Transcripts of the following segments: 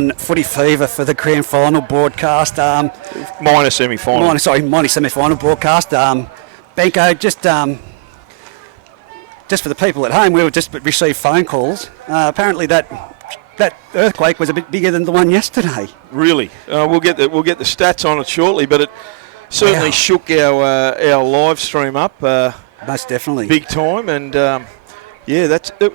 on Footy Fever for the grand final broadcast. Minor semi-final. Minor semi-final broadcast. Benko, just for the people at home, we were just received phone calls. Apparently that earthquake was a bit bigger than the one yesterday. Really? We'll get the stats on it shortly, but it certainly shook our live stream up. Most definitely. Big time, and it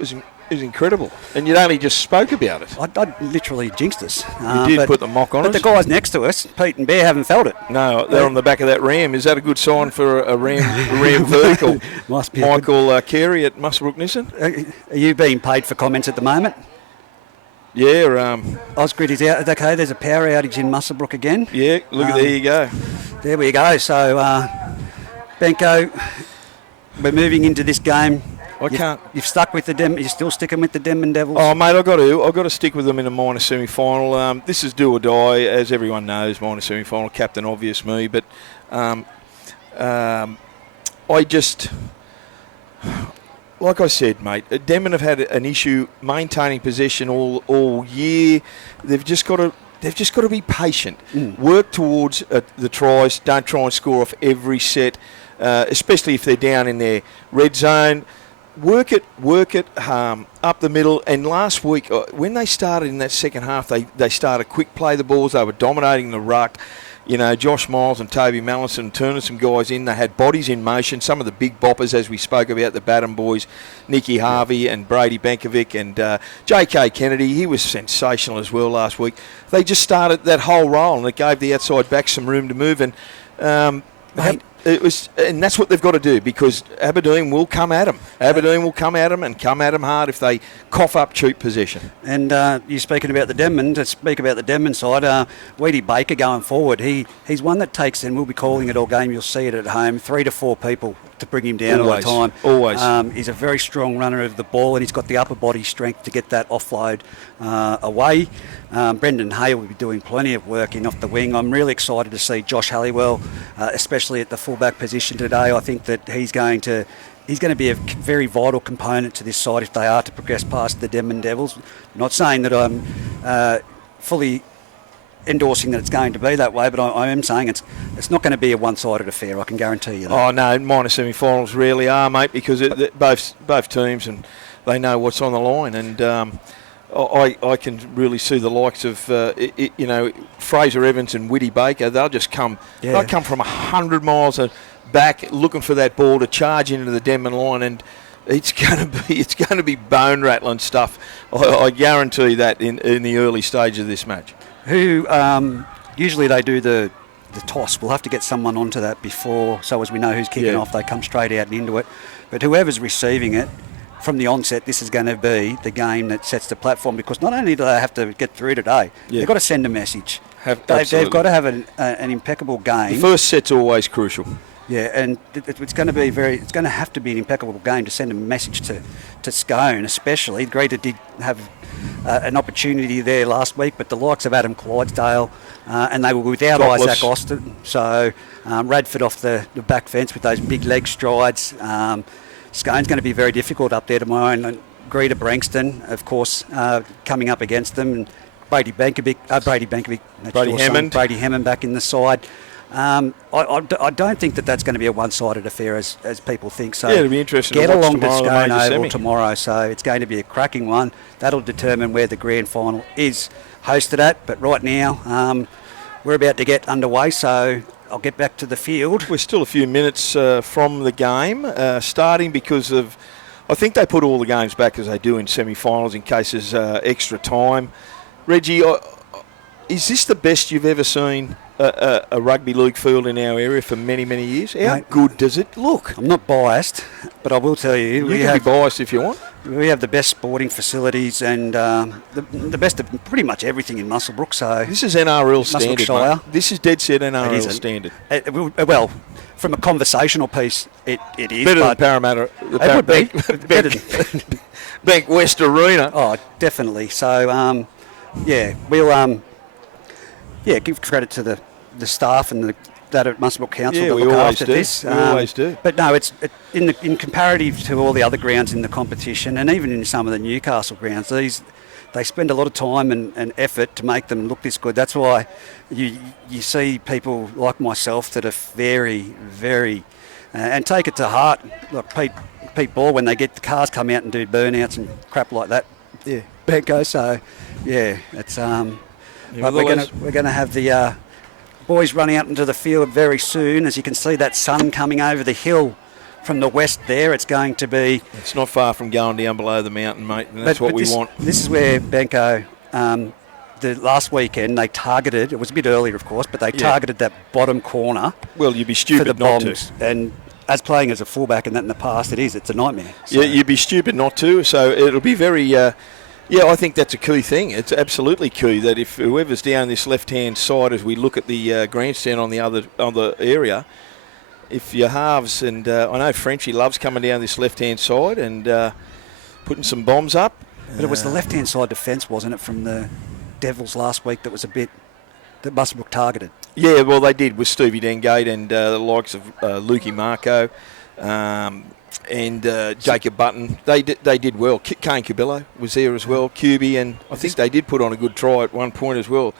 was incredible. And you'd only just spoke about it. I literally jinxed us. You did put the mock on But us. the guys next to us, Pete and Bear, haven't felt it. No, they're on the back of that Ram. Is that a good sign for a Ram vehicle? Must be. Michael Carey at Muswellbrook Nissan. Are you being paid for comments at the moment? Yeah. Osgrid is out. Okay, there's a power outage in Muswellbrook again. Yeah, there you go. There we go. So, Benko, we're moving into this game. You've stuck with the Dem. You're still sticking with the Denman Devils. Oh, mate, I've got to stick with them in a minor semi-final. This is do or die, as everyone knows. Minor semi-final, captain obvious me, but I just, like I said, mate, Denman have had an issue maintaining possession all year. They've just got to be patient. Work towards the tries. Don't try and score off every set, especially if they're down in their red zone. Work it up the middle. And last week, when they started in that second half, they started quick play the balls. They were dominating the ruck. You know, Josh Miles and Toby Mallison turning some guys in. They had bodies in motion. Some of the big boppers, as we spoke about, the Batten boys, Nicky Harvey and Brady Benkovic and J.K. Kennedy. He was sensational as well last week. They just started that whole roll, and it gave the outside back some room to move. And it was, and that's what they've got to do, because Aberdeen will come at them. Aberdeen will come at them and come at them hard if they cough up cheap possession. And you're speaking about the Denman. To speak about the Denman side, Weedy Baker going forward, he's one that takes, and we'll be calling it all game, you'll see it at home, 3 to 4 people to bring him down all the time. Always. He's a very strong runner of the ball, and he's got the upper body strength to get that offload away. Brendan Hay will be doing plenty of work in off the wing. I'm really excited to see Josh Halliwell, especially at the fullback position today. I think that he's going to be a very vital component to this side if they are to progress past the Denman Devils. Not saying that I'm fully endorsing that it's going to be that way, but I am saying it's not going to be a one-sided affair. I can guarantee you that. Oh no, minor semi-finals rarely are, mate, because both teams, and they know what's on the line. And I can really see the likes of Fraser Evans and Weedy Baker. They'll just come. Yeah. They'll come from 100 miles back looking for that ball to charge into the Denman line, and it's going to be bone rattling stuff. I guarantee that in the early stage of this match. Who usually they do the toss. We'll have to get someone onto that before, so as we know who's kicking off, they come straight out and into it. But whoever's receiving it from the onset, this is going to be the game that sets the platform, because not only do they have to get through today, they've got to send a message. They've got to have an impeccable game. The first set's always crucial. Yeah, and it's going to have to be an impeccable game to send a message to Scone, especially. Greta did have an opportunity there last week, but the likes of Adam Clydesdale, and they were without Isaac Austin. So Radford off the back fence with those big leg strides. Scone's going to be very difficult up there tomorrow, and Greta Brankston, of course, coming up against them, and Brady Hammond back in the side. I don't think that's going to be a one-sided affair as people think. So it'll be interesting. Get along to Scone Oval tomorrow. So it's going to be a cracking one. That'll determine where the grand final is hosted at. But right now, we're about to get underway. So I'll get back to the field. We're still a few minutes from the game starting, because of, I think they put all the games back as they do in semi-finals in case there's extra time. Reggie, is this the best you've ever seen a rugby league field in our area for many, many years? How good does it look? I'm not biased, but I will tell you. You can be biased if you want. We have the best sporting facilities and the best of pretty much everything in Muswellbrook. So this is NRL standard, mate. This is dead set NRL standard. Well, from a conversational piece, it is. Better than Parramatta. It would be. Better than Bank West Arena. Oh, definitely. So, we'll give credit to the staff and that at Muswellbrook Council that look after this. We always do. But no, it's in comparative to all the other grounds in the competition, and even in some of the Newcastle grounds, these they spend a lot of time and effort to make them look this good. That's why you see people like myself that are very, very, and take it to heart, like Pete Ball, when they get the cars come out and do burnouts and crap like that. Yeah, Benko. So, yeah, it's but we're going to have the boys running out into the field very soon. As you can see, that sun coming over the hill from the west there. It's going to be... It's not far from going down below the mountain, mate, and that's what we want. This is where Benko, the last weekend, they targeted, it was a bit earlier, of course, but they targeted that bottom corner. Well, you'd be stupid for the not bombs. to. And as playing as a fullback and that in the past, it's a nightmare. So. Yeah, you'd be stupid not to, so it'll be very... I think that's a key thing. It's absolutely key that if whoever's down this left-hand side, as we look at the grandstand on the other area, if your halves, and I know Frenchie loves coming down this left-hand side and putting some bombs up. But it was the left-hand side defence, wasn't it, from the Devils last week that must have looked targeted. Yeah, well, they did with Stevie Dengate and the likes of Lukey Marco. And Jacob Button, they did well. Kane Cubillo was there as well, QB, and I think they did put on a good try at one point as well.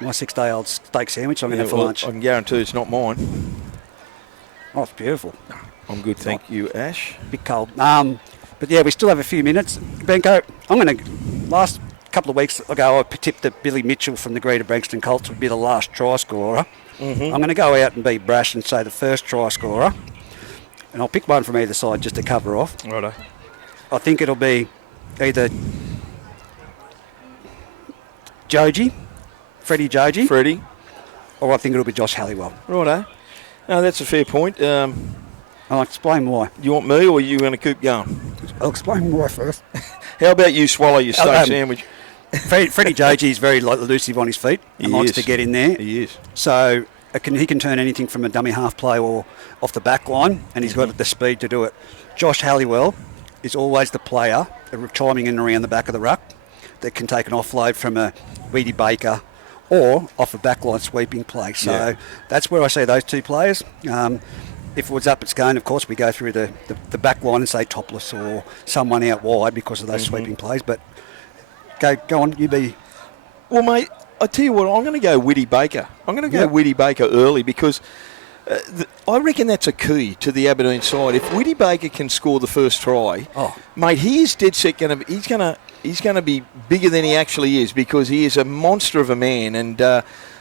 My 6-day-old steak sandwich I'm going to have for lunch. I can guarantee it's not mine. Oh, it's beautiful. I'm good, thank you, Ash. A bit cold. But yeah, we still have a few minutes. Benko, last couple of weeks ago, I tipped that Billy Mitchell from the Greater Branxton Colts would be the last try scorer. Mm-hmm. I'm going to go out and be brash and say the first try scorer. And I'll pick one from either side just to cover off. Righto. I think it'll be either Freddie Joji. Or I think it'll be Josh Halliwell. Righto. No, that's a fair point. I'll explain why. You want me or are you going to keep going? I'll explain why first. How about you swallow your steak sandwich? Freddie Joji is very elusive on his feet. He likes to get in there. He is. So he can turn anything from a dummy half play or off the back line, and he's got the speed to do it. Josh Halliwell is always the player chiming in around the back of the ruck that can take an offload from a Weedy Baker or off a backline sweeping play. So that's where I see those two players. If it was up its going, of course, we go through the back line and say Topless or someone out wide because of those sweeping plays. But go on, you be... Well, mate, I tell you what, I'm going to go Weedy Baker. I'm going to go Weedy Baker early because I reckon that's a key to the Aberdeen side. If Weedy Baker can score the first try, mate, he is dead set going to... He's going to be bigger than he actually is because he is a monster of a man, and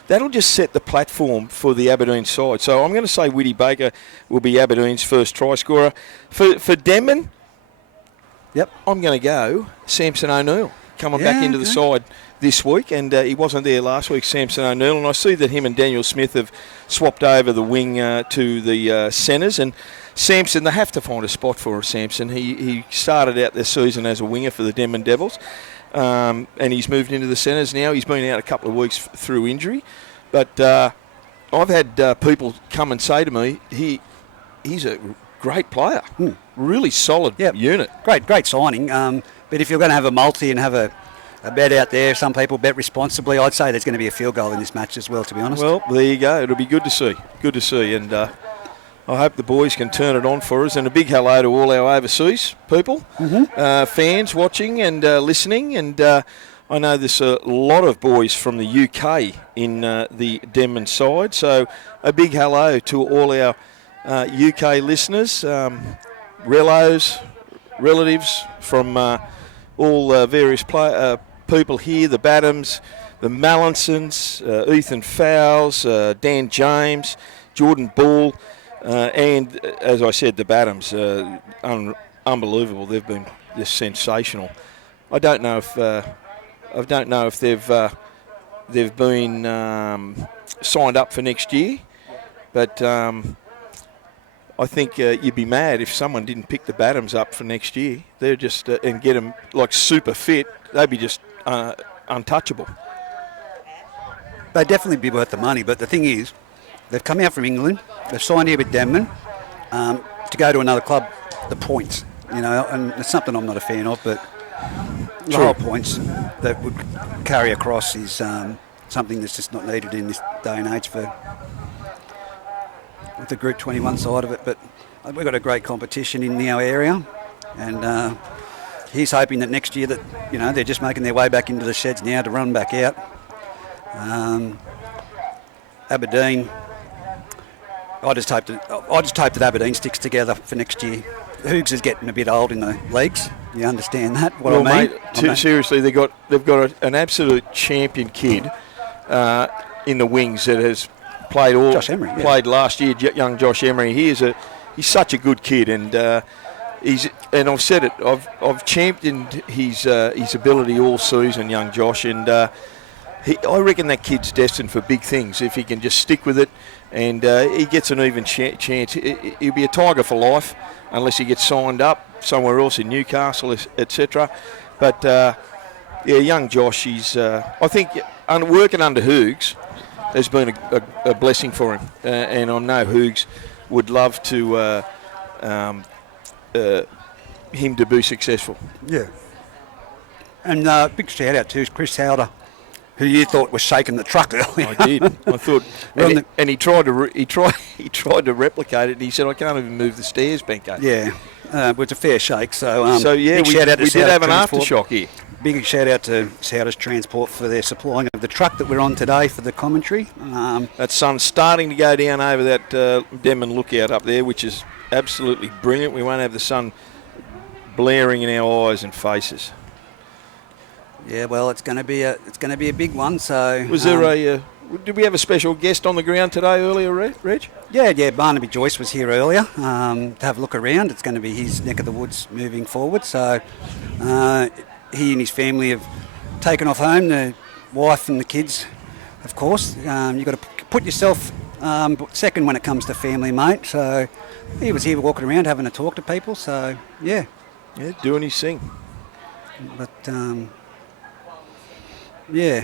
that'll just set the platform for the Aberdeen side. So I'm going to say Weedy Baker will be Aberdeen's first try scorer. For Denman, I'm going to go Samson O'Neill coming back into the side this week, and he wasn't there last week, Samson O'Neill, and I see that him and Daniel Smith have swapped over the wing to the centres, and Samson, they have to find a spot for Samson. He started out this season as a winger for the Denman Devils, and he's moved into the centres now. He's been out a couple of weeks through injury, but I've had people come and say to me, he's a great player, really solid unit. Great signing, but if you're going to have a multi and have a bet out there, some people bet responsibly, I'd say there's going to be a field goal in this match as well, to be honest. Well, there you go. It'll be good to see, and I hope the boys can turn it on for us. And a big hello to all our overseas people, fans watching and listening. And I know there's a lot of boys from the UK in the Denman side. So a big hello to all our UK listeners, relatives from all various people here, the Badhams, the Mallinsons, Ethan Fowles, Dan James, Jordan Ball, and as I said, the Badhams, unbelievable. They've been just sensational. I don't know if they've been signed up for next year, but I think you'd be mad if someone didn't pick the Badhams up for next year. They're just and get them like super fit. They'd be just untouchable. They'd definitely be worth the money, but the thing is, they've come out from England. They've signed here with Denman to go to another club. The points, and it's something I'm not a fan of, but the whole points that would carry across is something that's just not needed in this day and age with the Group 21 side of it. But we've got a great competition in our area, and he's hoping that next year that, they're just making their way back into the sheds now to run back out. Aberdeen, I just hope that Aberdeen sticks together for next year. Hoogs is getting a bit old in the legs. You understand that? What I mean? Mate, seriously, they've got an absolute champion kid in the wings that has played played last year. Young Josh Emery. He's such a good kid, and I've said it. I've championed his ability all season, young Josh, and I reckon that kid's destined for big things if he can just stick with it, and he gets an even chance. He'll be a Tiger for life unless he gets signed up somewhere else in Newcastle, etc. But young Josh, I think working under Hoogs has been a blessing for him, and I know Hoogs would love to him to be successful. Yeah. And big shout out to Chris Howder, who you thought was shaking the truck earlier. I did. I thought, and he tried to replicate it. And he said, "I can't even move the stairs, Benko." Yeah, it was a fair shake. So we did have an aftershock here. Big shout out to Souders Transport for their supplying of the truck that we're on today for the commentary. That sun's starting to go down over that Denman lookout up there, which is absolutely brilliant. We won't have the sun blaring in our eyes and faces. Yeah, well, it's going to be a big one. So was there did we have a special guest on the ground today earlier, Reg? Yeah. Barnaby Joyce was here earlier to have a look around. It's going to be his neck of the woods moving forward. So he and his family have taken off home. The wife and the kids, of course. You've got to put yourself second when it comes to family, mate. So he was here walking around having a talk to people. So yeah, doing his thing. But yeah.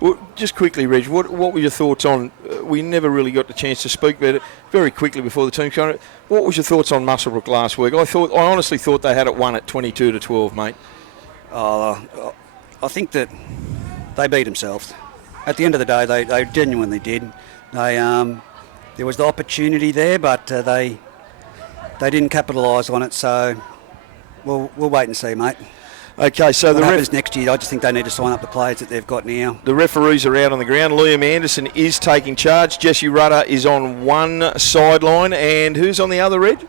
Well, just quickly, Reg, what were your thoughts on? We never really got the chance to speak about it very quickly before the team came. What was your thoughts on Muswellbrook last week? I honestly thought they had it won at 22-12, mate. I think that they beat themselves. At the end of the day, they genuinely did. There was the opportunity there, but they didn't capitalise on it. So we'll wait and see, mate. Okay, so what happens next year, I just think they need to sign up the players that they've got now. The referees are out on the ground. Liam Anderson is taking charge. Jesse Rudder is on one sideline. And who's on the other, Reg?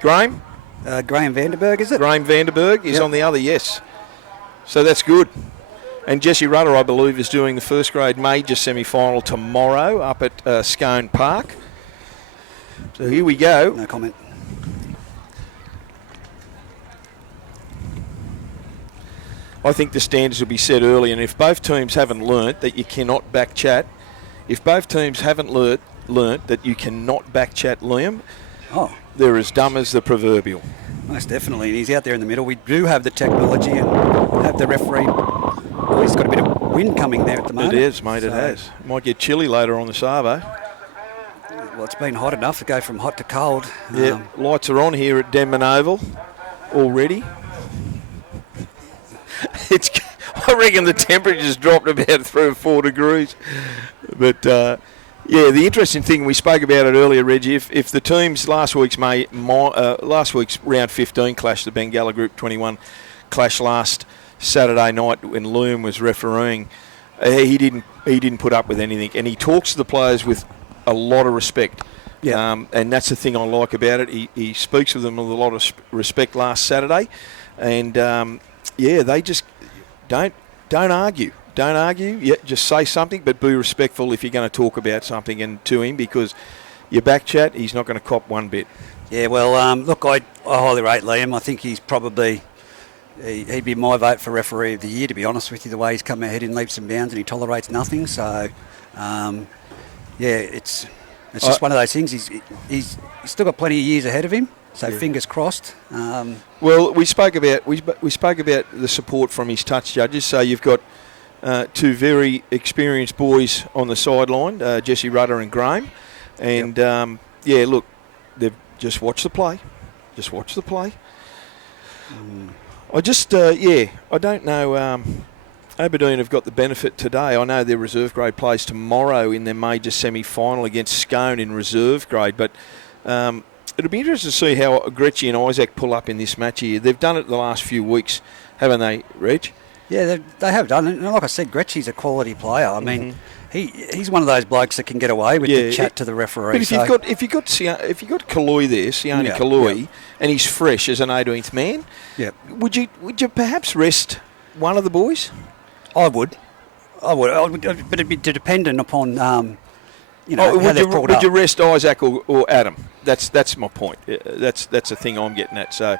Graham? Graham Vanderberg, is it? Graham Vanderberg is on the other, yes. So that's good. And Jesse Rudder, I believe, is doing the first grade major semi-final tomorrow up at Scone Park. So here we go. No comment. I think the standards will be set early, and if both teams haven't learnt that you cannot back chat, that you cannot back chat Liam, they're as dumb as the proverbial. Most definitely, and he's out there in the middle. We do have the technology and have the referee. Oh, he's got a bit of wind coming there at the moment. It is, mate, it has. Might get chilly later on the Savo. Well, it's been hot enough to go from hot to cold. Yeah, lights are on here at Denman Oval already. I reckon the temperature's dropped about 3 or 4 degrees. But, the interesting thing, we spoke about it earlier, Reggie, if the teams last week's round 15 clash, the Bengalla Group 21 clash last Saturday night when Liam was refereeing, he didn't put up with anything. And he talks to the players with a lot of respect. Yeah. And that's the thing I like about it. He speaks with them with a lot of respect last Saturday. And... they just don't argue. Don't argue. Yeah, just say something, but be respectful if you're going to talk about something and to him, because your back chat, he's not going to cop one bit. Yeah, well, look, I highly rate Liam. I think he's probably he'd be my vote for referee of the year, to be honest with you. The way he's come ahead in leaps and bounds, and he tolerates nothing. So, it's just one of those things. He's still got plenty of years ahead of him. So fingers crossed. Well, we spoke about the support from his touch judges. So you've got 2 very experienced boys on the sideline, Jesse Rudder and Graham, and look, they've just watched the play. Just watch the play. I don't know. Aberdeen have got the benefit today. I know their reserve grade plays tomorrow in their major semi-final against Scone in reserve grade, but It'll be interesting to see how Gretchy and Isaac pull up in this match here. They've done it the last few weeks, haven't they, Reg? Yeah, they have done it. And like I said, Gretchy's a quality player. I mean, he's one of those blokes that can get away with the chat to the referee. But if you've got Kaloi there, Sione Kaloi, and he's fresh as an 18th man, would you perhaps rest one of the boys? I would, but it'd be dependent upon how they're brought would up. you rest Isaac or Adam? That's my point. That's the thing I'm getting at. So,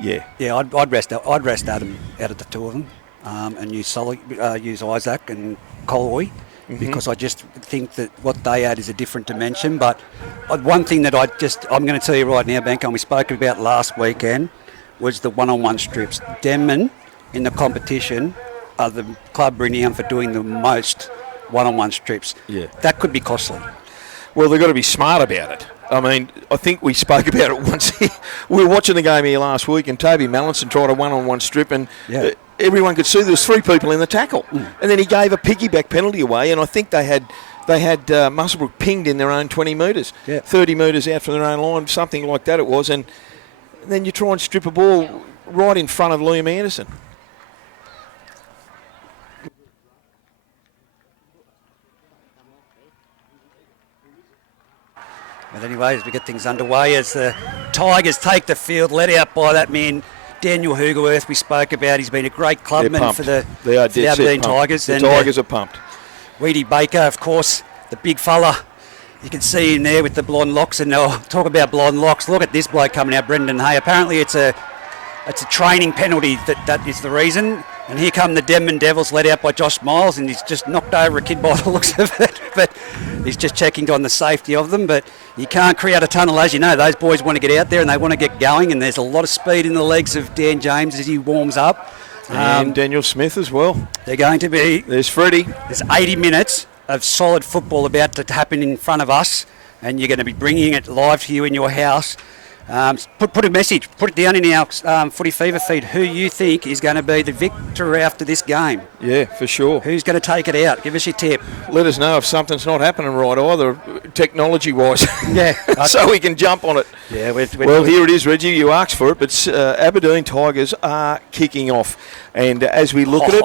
yeah. Yeah, I'd rest Adam out of the two of them, and use Isaac and Colloy, because I just think that what they add is a different dimension. But one thing that I'm going to tell you right now, Benko, and we spoke about last weekend, was the one-on-one strips. Denman in the competition are the club renowned for doing the most one-on-one strips. Yeah. That could be costly. Well, they've got to be smart about it. I mean, I think we spoke about it once. We were watching the game here last week, and Toby Mallinson tried a one-on-one strip, and everyone could see there was 3 people in the tackle. And then he gave a piggyback penalty away, and I think they had Musselbrook pinged in their own 20 metres, 30 metres out from their own line, something like that it was. And then you try and strip a ball right in front of Liam Anderson. But anyway, as we get things underway, as the Tigers take the field, led out by that man, Daniel Hugerworth, we spoke about. He's been a great clubman for the Aberdeen Tigers. The Tigers are pumped. Weedy Baker, of course, the big fella. You can see him there with the blonde locks. And talk about blonde locks. Look at this bloke coming out, Brendan Hay. Apparently it's a training penalty that is the reason. And here come the Denman Devils, led out by Josh Miles, and he's just knocked over a kid by the looks of it. But he's just checking on the safety of them. But you can't create a tunnel, as you know. Those boys want to get out there and they want to get going, and there's a lot of speed in the legs of Dan James as he warms up. And Daniel Smith as well. They're going to be... There's Freddie. There's 80 minutes of solid football about to happen in front of us, and you're going to be bringing it live to you in your house. Put a message, put it down in our Footy Fever feed, who you think is going to be the victor after this game. Yeah, for sure. Who's going to take it out? Give us your tip. Let us know if something's not happening right either, technology-wise. Yeah. So we can jump on it. Yeah. Well, here it is, Reggie. You asked for it, but Aberdeen Tigers are kicking off. And as we look at it...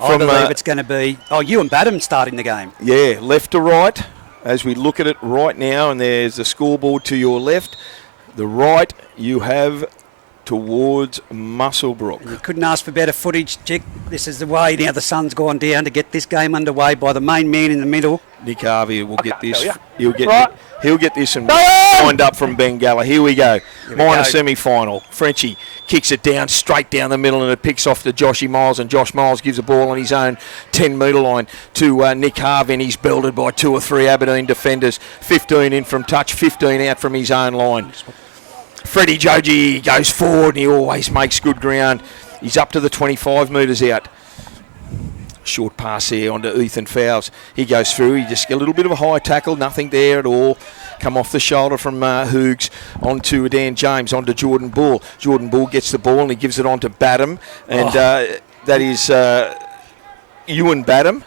I believe it's going to be... Ewan Badham starting the game. Yeah, left to right. As we look at it right now, and there's the scoreboard to your left. The right you have towards Musselbrook. And you couldn't ask for better footage, Chick. This is the way now the sun's gone down to get this game underway by the main man in the middle. Nick Harvey will get this. He'll get this and wind up from Bengalla. Here we go. Minor semi-final. Frenchie kicks it down straight down the middle, and it picks off to Joshy Miles, and Josh Miles gives the ball on his own 10-metre line to Nick Harvey, and he's belted by 2 or 3 Aberdeen defenders. 15 in from touch, 15 out from his own line. Freddie Joji goes forward, and he always makes good ground. He's up to the 25 metres out. Short pass there onto Ethan Fowles. He goes through. He just a little bit of a high tackle, nothing there at all. Come off the shoulder from Hoogs onto Dan James, onto Jordan Bull. Jordan Bull gets the ball and he gives it on to Badham. And that is Ewan Badham.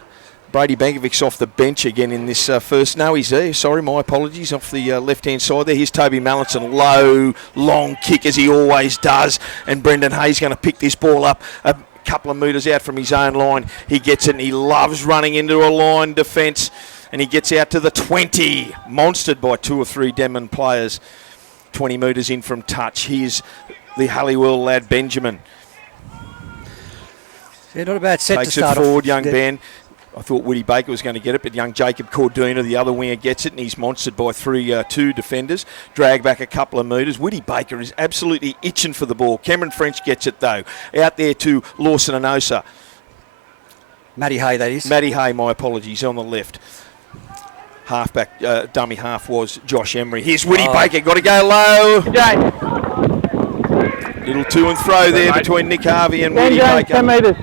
Brady Bankovic's off the bench again in this first. No, he's there. Sorry, my apologies. Off the left-hand side there. Here's Toby Mallinson. Low, long kick as he always does. And Brendan Hay's going to pick this ball up a couple of metres out from his own line. He gets it and he loves running into a line defence. And he gets out to the 20. Monstered by 2 or 3 Denman players. 20 metres in from touch. Here's the Halliwell lad, Benjamin. Yeah, not a bad set Takes to start it forward, off. young Ben. I thought Woody Baker was going to get it, but young Jacob Cordina, the other winger, gets it, and he's monstered by 2 defenders. Drag back a couple of metres. Woody Baker is absolutely itching for the ball. Cameron French gets it, though. Out there to Lawson and Osa. Matty Hay, that is. Matty Hay, my apologies, on the left. Halfback, dummy half was Josh Emery. Here's Woody Baker, got to go low. Little to and fro there between Nick Harvey and Woody Baker. 10 metres.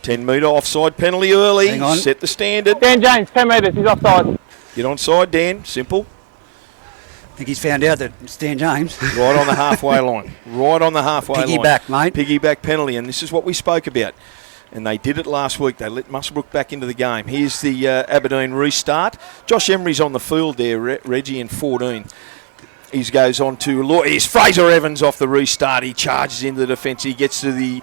10 metre offside penalty early. Hang on. Set the standard. Dan James, 10 metres, he's offside. Get onside, Dan. Simple. I think he's found out that it's Dan James. Right on the halfway line. Right on the halfway line. Piggyback, mate. Piggyback penalty, and this is what we spoke about. And they did it last week. They let Musselbrook back into the game. Here's the Aberdeen restart. Josh Emery's on the field there, Reggie, in 14. He goes on to here's Fraser Evans off the restart. He charges into the defence. He gets to the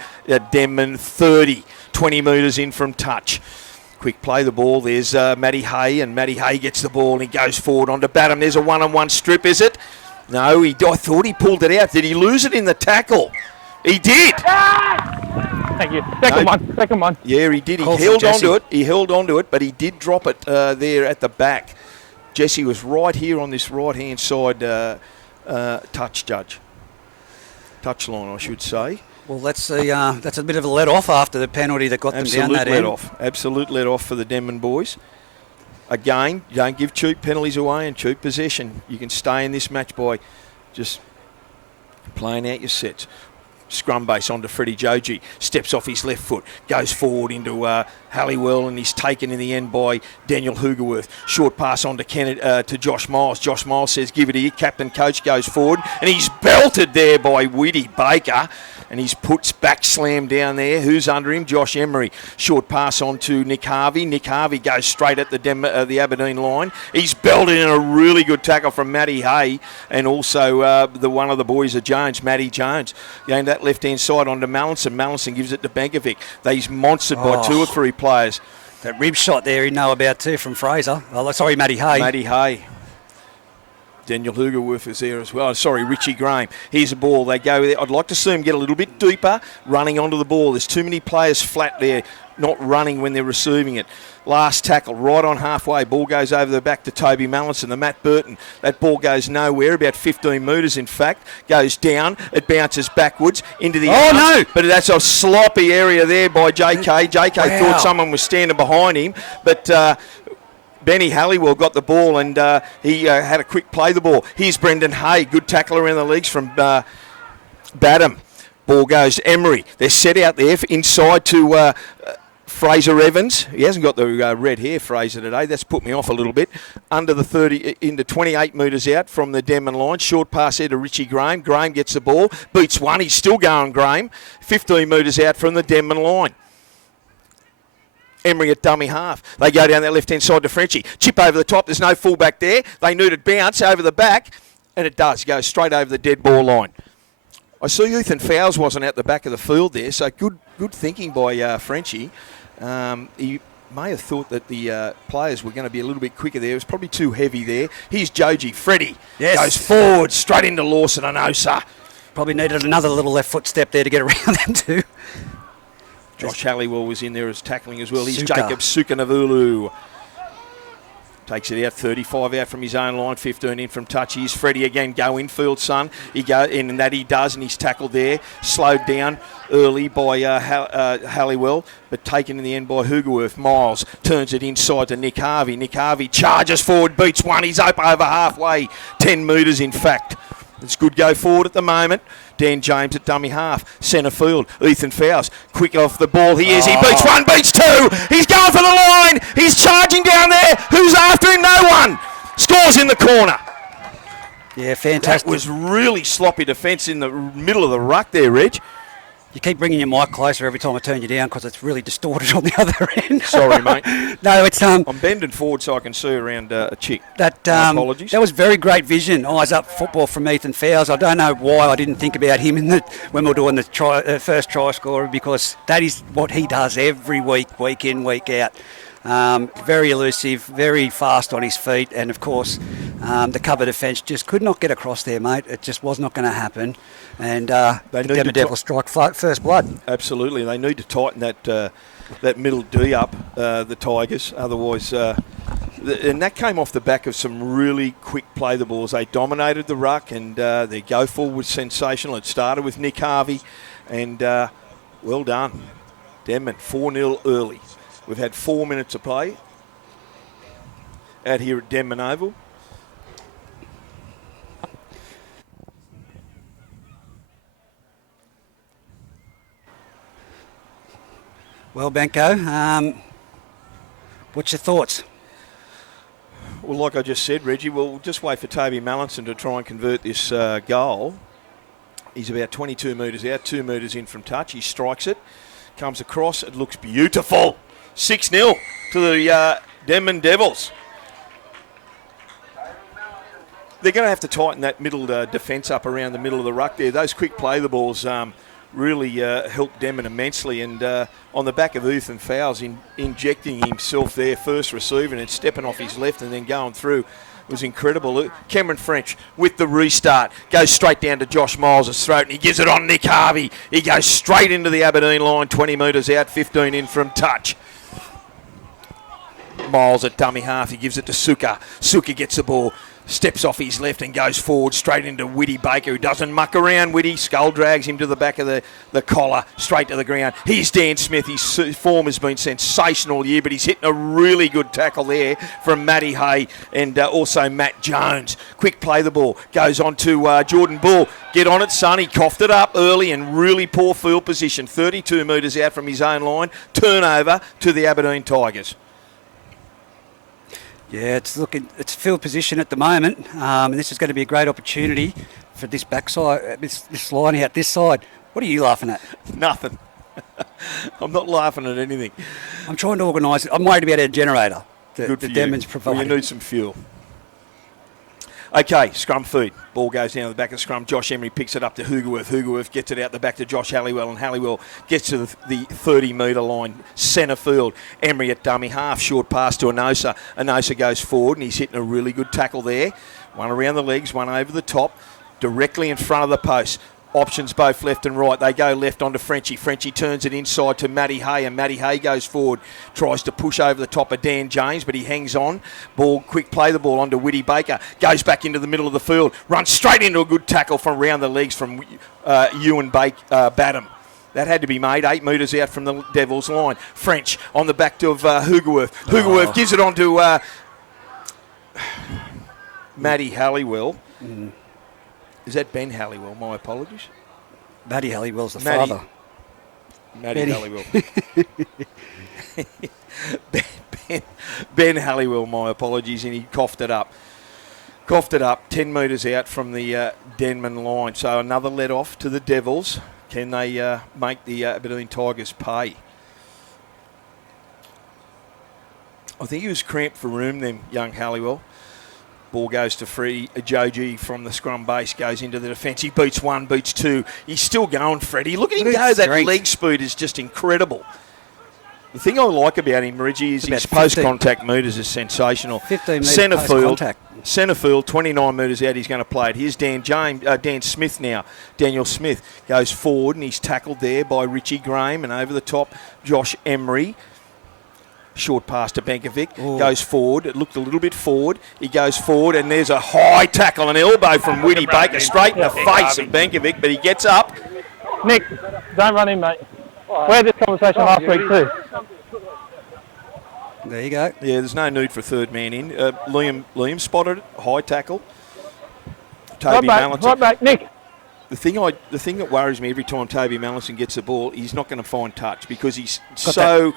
Denman 30, 20 metres in from touch. Quick play the ball. There's Matty Hay, and Matty Hay gets the ball and he goes forward onto Batum. There's a one-on-one strip, is it? No, I thought he pulled it out. Did he lose it in the tackle? He did. Thank you. Second one. Yeah, he did. He held onto it. He held onto it, but he did drop it there at the back. Jesse was right here on this right-hand side touch line, I should say. Well, that's a bit of a let-off after the penalty that got them down that end. Absolute let-off for the Denman boys. Again, you don't give cheap penalties away and cheap possession. You can stay in this match by just playing out your sets. Scrum base onto Freddie Joji, steps off his left foot, goes forward into Halliwell, and he's taken in the end by Daniel Hoogerworth. Short pass on to Josh Miles. Josh Miles says, give it here. Captain coach goes forward, and he's belted there by Whitty Baker, and he's puts back slam down there. Who's under him? Josh Emery. Short pass on to Nick Harvey. Nick Harvey goes straight at the Aberdeen line. He's belted in a really good tackle from Matty Hay, and also one of the boys of Jones, Matty Jones. Going that left-hand side onto Mallinson. Mallinson gives it to Bankovic. He's monstered by 2 or 3 players. That rib shot there, you know about too from Fraser. Oh, sorry, Matty Hay. Matty Hay. Daniel Hoogerworth is there as well. Sorry, Richie Graham. Here's a ball. They go there. I'd like to see him get a little bit deeper, running onto the ball. There's too many players flat there, not running when they're receiving it. Last tackle, right on halfway. Ball goes over the back to Toby Mallinson, the Matt Burton. That ball goes nowhere, about 15 metres in fact. Goes down. It bounces backwards into the arms. No! But that's a sloppy area there by JK. JK thought someone was standing behind him, but... Benny Halliwell got the ball and he had a quick play the ball. Here's Brendan Hay, good tackle around the legs from Batum. Ball goes to Emery. They're set out there inside to Fraser Evans. He hasn't got the red hair, Fraser, today. That's put me off a little bit. Under the 30, into 28 metres out from the Denman line. Short pass there to Richie Graham. Graham gets the ball. Beats one. He's still going, Graham. 15 metres out from the Denman line. Emery at dummy half. They go down that left-hand side to Frenchie. Chip over the top. There's no fullback there. They need it bounce over the back, and it does. Goes straight over the dead ball line. I see Ethan Fowles wasn't out the back of the field there, so good thinking by Frenchie. He may have thought that the players were going to be a little bit quicker there. It was probably too heavy there. Here's Joji. Freddie goes forward, straight into Lawson and Osa. Probably needed another little left foot step there to get around them too. Josh Halliwell was in there as tackling as well. He's Jacob Sukanavulu. Takes it out, 35 out from his own line, 15 in from touch. Here's Freddie again, go infield, son. He does, and he's tackled there. Slowed down early by Halliwell, but taken in the end by Hoogerworth. Miles turns it inside to Nick Harvey. Nick Harvey charges forward, beats one. He's up over halfway, 10 metres in fact. It's good go forward at the moment. Dan James at dummy half. Centre field. Ethan Fowles. Quick off the ball. He is. He beats one, beats two. He's going for the line. He's charging down there. Who's after him? No one. Scores in the corner. Yeah, fantastic. That was really sloppy defence in the middle of the ruck there, Reg. You keep bringing your mic closer every time I turn you down because it's really distorted on the other end. Sorry, mate. No, it's I'm bending forward so I can see around a chick. Apologies. That was very great vision. Eyes up football from Ethan Fowles. I don't know why I didn't think about him when we were doing the first try scorer, because that is what he does every week, week in, week out. Very elusive, very fast on his feet, and of course the cover defence just could not get across there, mate. It just was not going to happen, and the Denver Devils strike first blood. Absolutely, they need to tighten that middle D up, the Tigers. Otherwise, and that came off the back of some really quick play the balls. They dominated the ruck, and their go forward was sensational. It started with Nick Harvey, and well done, Denman, 4-0 early. We've had 4 minutes to play out here at Denman Oval. Well, Benko, what's your thoughts? Well, like I just said, Reggie, we'll just wait for Toby Mallinson to try and convert this goal. He's about 22 metres out, 2 metres in from touch. He strikes it, comes across. It looks beautiful. 6-0 to the Denman Devils. they're going to have to tighten that middle defence up around the middle of the ruck there. Those quick play the balls really helped Denman immensely. And on the back of Ethan Fowles injecting himself there, first receiving and stepping off his left and then going through was incredible. Cameron French with the restart goes straight down to Josh Miles' throat and he gives it on Nick Harvey. He goes straight into the Aberdeen line, 20 metres out, 15 in from touch. Miles at dummy half, he gives it to Suka. Suka gets the ball, steps off his left and goes forward straight into Whitty Baker, who doesn't muck around. Whitty skull drags him to the back of the collar, straight to the ground. Here's Dan Smith. His form has been sensational all year, but he's hitting a really good tackle there from Matty Hay and also Matt Jones. Quick play the ball, goes on to Jordan Bull. Get on it, son. He coughed it up early and really poor field position. 32 metres out from his own line. Turnover to the Aberdeen Tigers. Yeah, it's field position at the moment, and this is going to be a great opportunity for this backside, this line out this side. What are you laughing at? Nothing. I'm not laughing at anything. I'm trying to organise it. I'm worried about our generator. Good the for Denman's you. providing. Well, you need some fuel. Okay, scrum feed. Ball goes down the back of the scrum. Josh Emery picks it up to Hugerworth. Hugerworth gets it out the back to Josh Halliwell, and Halliwell gets to the 30-metre line, centre field. Emery at dummy half, short pass to Anosa. Anosa goes forward, and he's hitting a really good tackle there. One around the legs, one over the top, directly in front of the post. Options both left and right. They go left onto Frenchie. Frenchie turns it inside to Matty Hay, and Matty Hay goes forward, tries to push over the top of Dan James, but he hangs on. Ball, quick play the ball onto Whitty Baker. Goes back into the middle of the field. Runs straight into a good tackle from around the legs from Ewan Badham. That had to be made 8 metres out from the Devils' line. French on the back of Hugerworth. Hugerworth gives it on to Matty Halliwell. Is that Ben Halliwell? My apologies. Matty Halliwell's the father. Matty Halliwell. Ben Halliwell, my apologies, and he coughed it up. 10 metres out from the Denman line. So another let off to the Devils. Can they make the Aberdeen Tigers pay? I think he was cramped for room then, young Halliwell. Ball goes to free Joji from the scrum base, goes into the defence. He beats one, beats two. He's still going, Freddie. Look at him go. That leg speed is just incredible. The thing I like about him, Reggie, is his post-contact metres is sensational. 15 metres centre field, post-contact. Centre field, 29 metres out, he's going to play it. Here's Dan Smith now. Daniel Smith goes forward and he's tackled there by Richie Graham, and over the top, Josh Emery. Short pass to Benkovic, goes forward. It looked a little bit forward. He goes forward, and there's a high tackle, an elbow from Whitty Baker, straight in the face of Benkovic, but he gets up. Nick, don't run in, mate. We had this conversation last week too. There you go. Yeah, there's no need for a third man in. Liam spotted it, high tackle. Toby Mallinson. Right back, Nick. The thing that worries me every time Toby Mallinson gets the ball, he's not going to find touch because he's so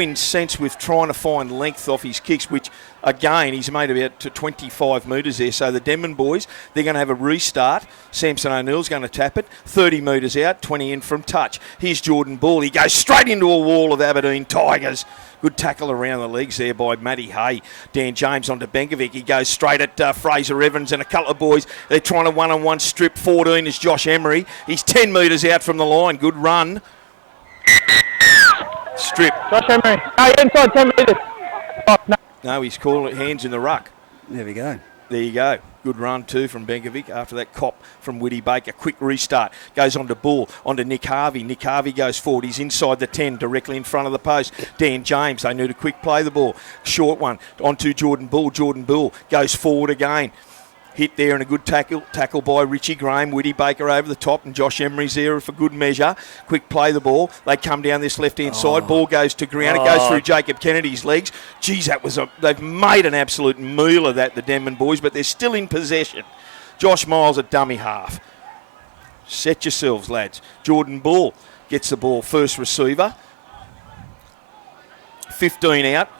incensed with trying to find length off his kicks, which again he's made about to 25 metres there. So the Denman boys, they're going to have a restart. Samson O'Neill's going to tap it 30 metres out, 20 in from touch. Here's Jordan Ball. He goes straight into a wall of Aberdeen Tigers. Good tackle around the legs there by Matty Hay. Dan James onto Benkovic. He goes straight at Fraser Evans and a couple of boys. They're trying to one-on-one strip. 14 is Josh Emery. He's 10 metres out from the line. Good run. Strip. Josh Emery. No, inside 10 metres. Oh, no. No, he's calling it hands in the ruck. There we go. There you go. Good run too from Benkovic after that cop from Whitty Baker. Quick restart. Goes on to Bull, on to Nick Harvey. Nick Harvey goes forward. He's inside the 10, directly in front of the post. Dan James, they need a quick play the ball. Short one on to Jordan Bull. Jordan Bull goes forward again. Hit there and a good tackle by Richie Graham. Whitty Baker over the top and Josh Emery's there for good measure. Quick play the ball. They come down this left-hand side. Ball goes to ground. It goes through Jacob Kennedy's legs. Geez, they've made an absolute meal of that, the Denman boys, but they're still in possession. Josh Miles at dummy half. Set yourselves, lads. Jordan Bull gets the ball. First receiver. 15 out.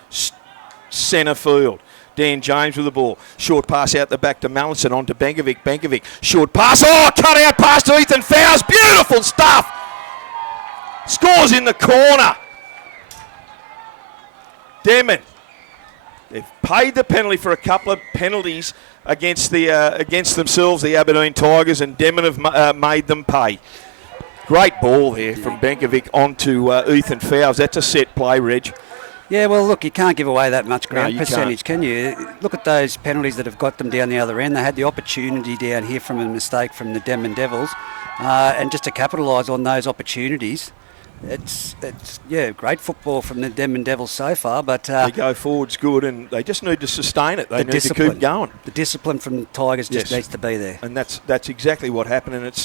Centre field. Dan James with the ball. Short pass out the back to Mallinson, on to Benkovic. Benkovic, short pass. Oh, cut out pass to Ethan Fowles. Beautiful stuff. Scores in the corner. Denman. They've paid the penalty for a couple of penalties against themselves, the Aberdeen Tigers, and Demon have made them pay. Great ball there from Benkovic onto Ethan Fowles. That's a set play, Reg. Yeah, well, look, you can't give away that much ground you percentage, can you? Look at those penalties that have got them down the other end. They had the opportunity down here from a mistake from the Denman Devils, and just to capitalise on those opportunities, it's great football from the Denman Devils so far. But they go forward's good, and they just need to sustain it. They need to keep going. The discipline from the Tigers just needs to be there, and that's exactly what happened. And it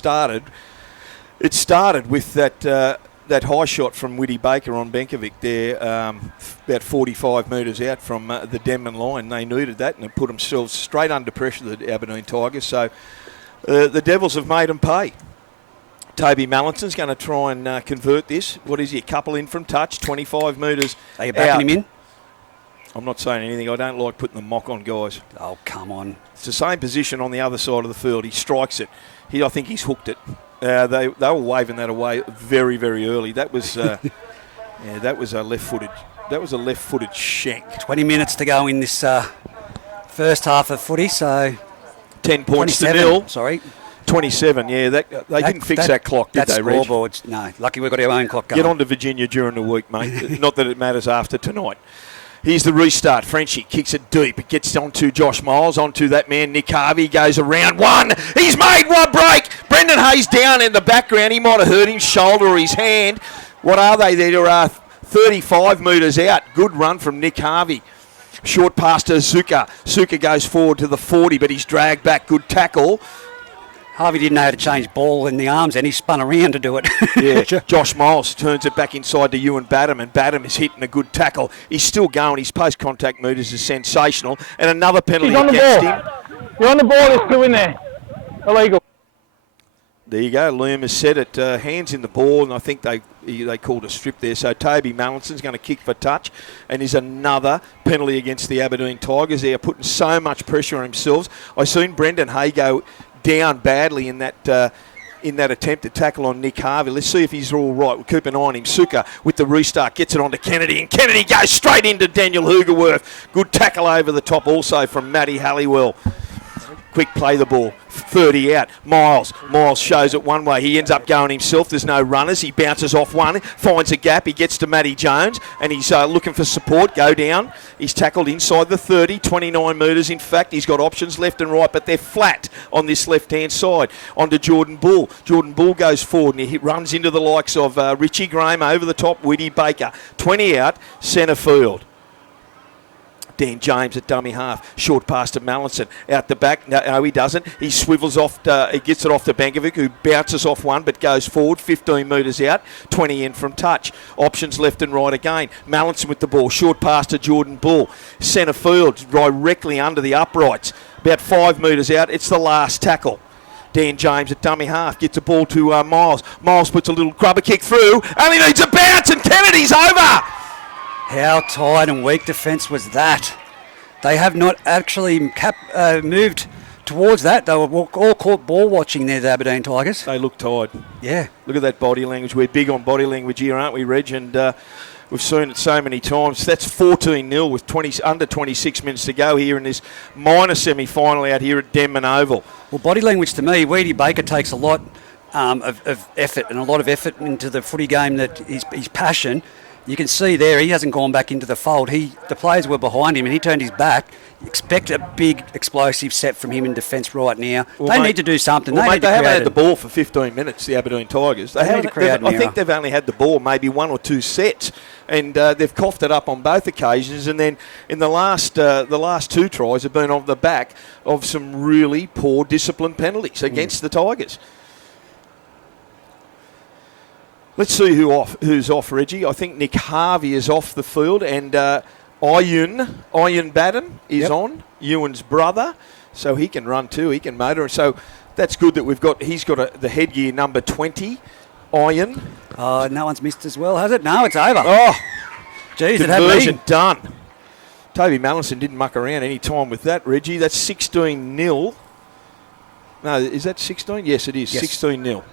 started with that high shot from Whitty Baker on Benkovic there, about 45 metres out from the Denman line. They needed that, and they put themselves straight under pressure, the Aberdeen Tigers. So the Devils have made them pay. Toby Mallinson's going to try and convert this. What is he, a couple in from touch, 25 metres Are you backing him in? I'm not saying anything. I don't like putting the mock on guys. Oh, come on. It's the same position on the other side of the field. He strikes it. I think he's hooked it. They were waving that away very, very early. That was that was a left-footed shank. 20 minutes to go in this first half of footy, so 10 points to nil. Sorry. 27, yeah. They didn't fix that clock, did they, Reg? Scoreboards, no. Lucky we've got our own clock going. Get on to Virginia during the week, mate. Not that it matters after tonight. Here's the restart. Frenchie kicks it deep. It gets onto Josh Miles, onto that man, Nick Harvey. Goes around one. He's made one break. Brendan Hayes down in the background. He might have hurt his shoulder or his hand. What are they? They're 35 metres out. Good run from Nick Harvey. Short pass to Zuka. Zuka goes forward to the 40, but he's dragged back. Good tackle. Harvey didn't know how to change ball in the arms, and he spun around to do it. Yeah, Josh Miles turns it back inside to Ewan Badham, and Badham is hitting a good tackle. He's still going. His post-contact meters is sensational. And another penalty against him. You're on the ball. There's two in there. Illegal. There you go. Liam has said it. Hands in the ball, and I think they called a strip there. So Toby Mallinson's going to kick for touch, and is another penalty against the Aberdeen Tigers. They are putting so much pressure on themselves. I've seen Brendan Hay go down badly in that attempt to tackle on Nick Harvey. Let's see if he's all right. We'll keep an eye on him. Suka with the restart gets it on to Kennedy, and Kennedy goes straight into Daniel Hoogerworth. Good tackle over the top also from Matty Halliwell. Quick play the ball. 30 out. Miles shows it one way. He ends up going himself. There's no runners. He bounces off one, finds a gap. He gets to Matty Jones, and he's looking for support. Go down. He's tackled inside the 30, 29 metres. In fact, he's got options left and right, but they're flat on this left-hand side. On to Jordan Bull. Jordan Bull goes forward, and he runs into the likes of Richie Graham over the top. Whitty Baker. 20 out, centre field. Dan James at dummy half. Short pass to Mallinson. Out the back. No, he doesn't. He swivels off. He gets it off to Benkovic, who bounces off one but goes forward. 15 metres out. 20 in from touch. Options left and right again. Mallinson with the ball. Short pass to Jordan Bull. Centre field directly under the uprights. About 5 metres out. It's the last tackle. Dan James at dummy half gets the ball to Miles. Miles puts a little grubber kick through. Only needs a bounce, and Kennedy's over. How tight and weak defence was that? They have not actually moved towards that. They were all caught ball watching there, the Aberdeen Tigers. They look tired. Yeah. Look at that body language. We're big on body language here, aren't we, Reg? And we've seen it so many times. That's 14-0 with under 26 minutes to go here in this minor semi-final out here at Denman Oval. Well, body language to me, Weedy Baker takes a lot of effort and a lot of effort into the footy game, that his passion. You can see there he hasn't gone back into the fold. The players were behind him and he turned his back. Expect a big explosive set from him in defence right now. Well, they need to do something. Well, they haven't had the ball for 15 minutes, the Aberdeen Tigers. I think they've only had the ball maybe one or two sets, and they've coughed it up on both occasions. And then in the last two tries have been on the back of some really poor disciplined penalties against the Tigers. Let's see who's off, Reggie. I think Nick Harvey is off the field, and Ian Badham is on, Ewan's brother, so he can run too. He can motor, so that's good that he's got the headgear number 20. Ian. Oh, no one's missed as well, has it? No, it's over. Oh, geez, conversion done. Toby Mallinson didn't muck around any time with that, Reggie. That's 16-0. No, is that 16? Yes, it is. Yes. 16-0.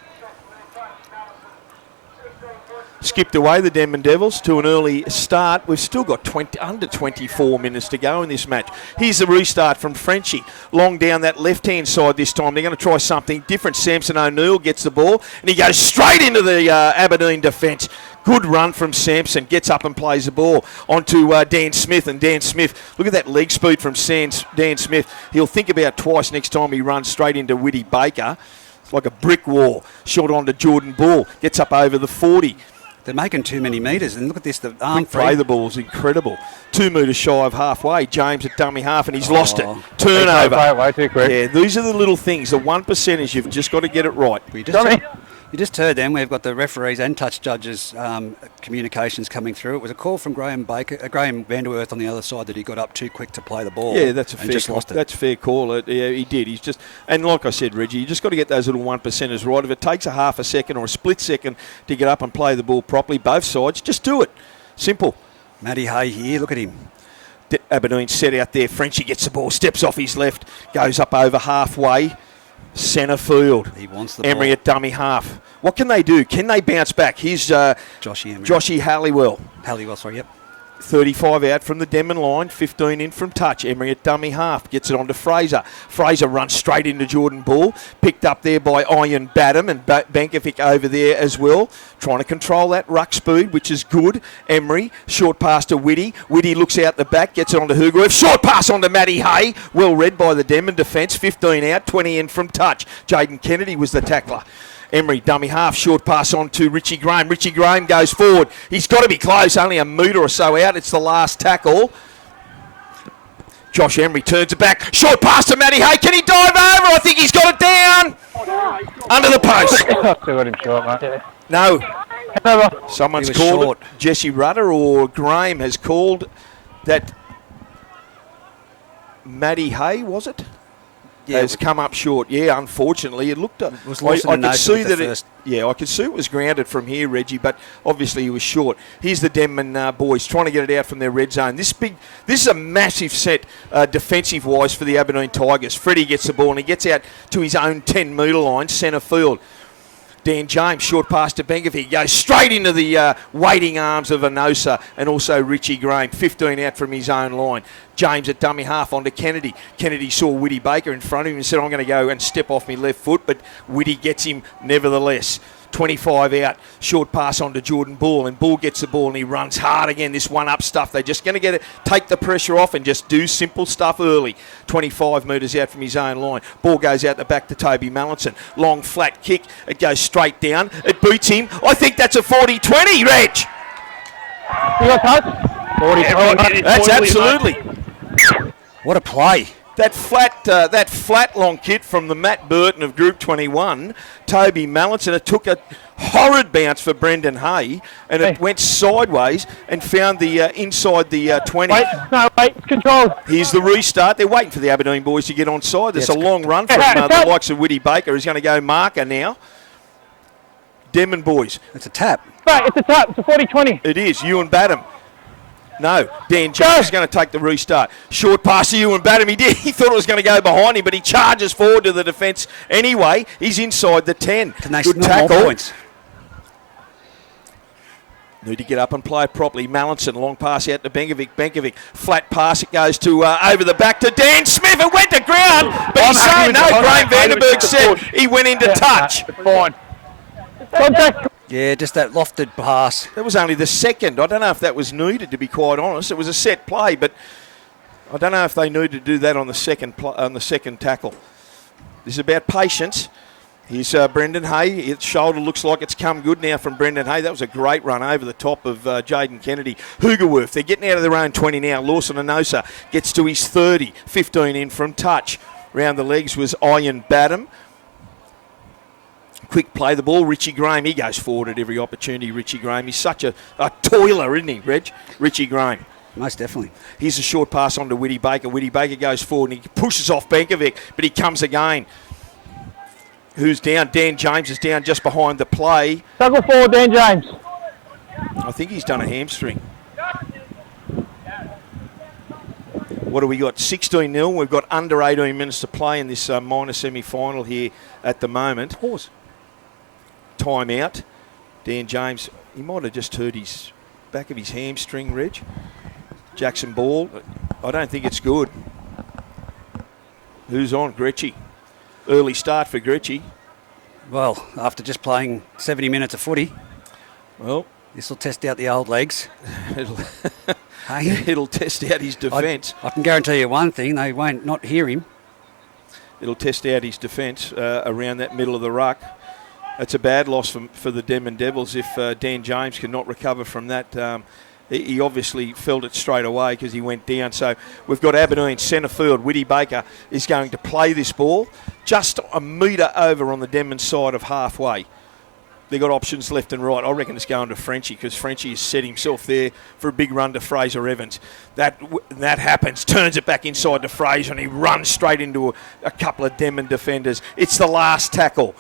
skipped away the Denman Devils to an early start. We've still got under 24 minutes to go in this match. Here's the restart from Frenchie. Long down that left-hand side this time. They're going to try something different. Samson O'Neill gets the ball, and he goes straight into the Aberdeen defence. Good run from Sampson. Gets up and plays the ball onto Dan Smith. And Dan Smith, look at that leg speed from Dan Smith. He'll think about twice next time he runs straight into Whitty Baker. It's like a brick wall. Short onto Jordan Ball. Gets up over the 40. They're making too many metres, and look at this, the Quick play the ball's incredible. 2 metres shy of halfway. James at dummy half, and he's lost it. Turnover. Way too quick. Yeah, these are the little things. The 1%, you've just got to get it right. You just heard them. We've got the referees and touch judges' communications coming through. It was a call from Graham Vanderwerth on the other side that he got up too quick to play the ball. Yeah, that's a fair call. That's a fair call. Yeah, he did. He's just, and like I said, Reggie, you just got to get those little 1%ers right. If it takes a half a second or a split second to get up and play the ball properly, both sides, just do it. Simple. Matty Hay here. Look at him. Aberdeen set out there. Frenchie gets the ball, steps off his left, goes up over halfway. Centre field. He wants the Emery ball. at dummy half. What can they do? Can they bounce back? Here's Joshy Halliwell. Halliwell, sorry, yep. 35 out from the Denman line, 15 in from touch. Emery at dummy half, gets it on to Fraser. Fraser runs straight into Jordan Ball, picked up there by Ian Badham and Bankovic over there as well. Trying to control that ruck speed, which is good. Emery, short pass to Whitty. Whitty looks out the back, gets it on to Hugo. Short pass on to Matty Hay. Well read by the Denman defence, 15 out, 20 in from touch. Jaden Kennedy was the tackler. Emery, dummy half, short pass on to Richie Graham. Richie Graham goes forward. He's got to be close, only a metre or so out. It's the last tackle. Josh Emery turns it back. Short pass to Matty Hay. Can he dive over? I think he's got it down. Under the post. Still got him short, mate. No. Someone's called short. it. Jesse Rudder or Graham has called that. Matty Hay, was it? Yeah, has come up short. Yeah, unfortunately, it looked. It was lost I in the could see notion that. I could see it was grounded from here, Reggie, but obviously he was short. Here's the Denman boys trying to get it out from their red zone. This is a massive set defensive-wise for the Aberdeen Tigers. Freddie gets the ball and he gets out to his own 10-metre line, centre field. Dan James, short pass to Benkovic. He goes straight into the waiting arms of Anosa and also Richie Graham. 15 out from his own line. James at dummy half onto Kennedy. Kennedy saw Whitty Baker in front of him and said, I'm going to go and step off my left foot, but Whitty gets him nevertheless. 25 out, short pass on to Jordan Ball, and Ball gets the ball and he runs hard again. This one-up stuff, they're just going to take the pressure off and just do simple stuff early. 25 metres out from his own line. Ball goes out the back to Toby Mallinson. Long, flat kick. It goes straight down. It boots him. I think that's a 40-20, Reg. You got touch? 40. That's absolutely. What a play. That flat long kick from the Matt Burton of Group 21, Toby Mallinson. It took a horrid bounce for Brendan Hay, and it went sideways and found the inside the 20. Wait, it's controlled. Here's the restart. They're waiting for the Aberdeen boys to get on side. There's a long run from the likes of Whitty Baker, who's going to go marker now. Denman boys. It's a tap. Right, it's a tap. It's a 40-20. It is. Ewan Badham. No, Dan Jones is going to take the restart. Short pass to Ewan Badham. He did. He thought it was going to go behind him, but he charges forward to the defence anyway. He's inside the 10. Can they Good snap tackle. more points? Need to get up and play it properly. Mallinson, long pass out to Benkovic. Flat pass, it goes to over the back to Dan Smith. It went to ground, but he's saying no. Graham Vanderberg said he went into touch. Fine. Contact. Yeah, just that lofted pass. That was only the second. I don't know if that was needed, to be quite honest. It was a set play, but I don't know if they needed to do that on the second tackle. This is about patience. Here's Brendan Hay. His shoulder looks like it's come good now from Brendan Hay. That was a great run over the top of Jaden Kennedy. Hugerworth, they're getting out of their own 20 now. Lawson Anosa gets to his 30. 15 in from touch. Round the legs was Ian Badham. Quick play the ball. Richie Graham, he goes forward at every opportunity. Richie Graham, he's such a toiler, isn't he, Reg? Richie Graham. Most definitely. Here's a short pass on to Whitty Baker. Whitty Baker goes forward and he pushes off Benkovic, but he comes again. Who's down? Dan James is down just behind the play. Tackle forward, Dan James. I think he's done a hamstring. What do we got? 16-0. We've got under 18 minutes to play in this minor semi-final here at the moment. Pause. Time out. Dan James, he might have just hurt his back of his hamstring, Reg. Jackson ball. I don't think it's good. Who's on? Gretchy. Early start for Gretchy. Well, after just playing 70 minutes of footy, Well, this will test out the old legs. it'll, Hey, it'll test out his defence. I can guarantee you one thing, they won't not hear him. It'll test out his defence around that middle of the ruck. It's a bad loss for the Denman Devils if Dan James cannot recover from that. He obviously felt it straight away because he went down. So we've got Aberdeen centre field. Whitty Baker is going to play this ball just a metre over on the Denman side of halfway. They've got options left and right. I reckon it's going to Frenchie because Frenchie has set himself there for a big run to Fraser Evans. That happens, turns it back inside to Fraser and he runs straight into a couple of Denman defenders. It's the last tackle.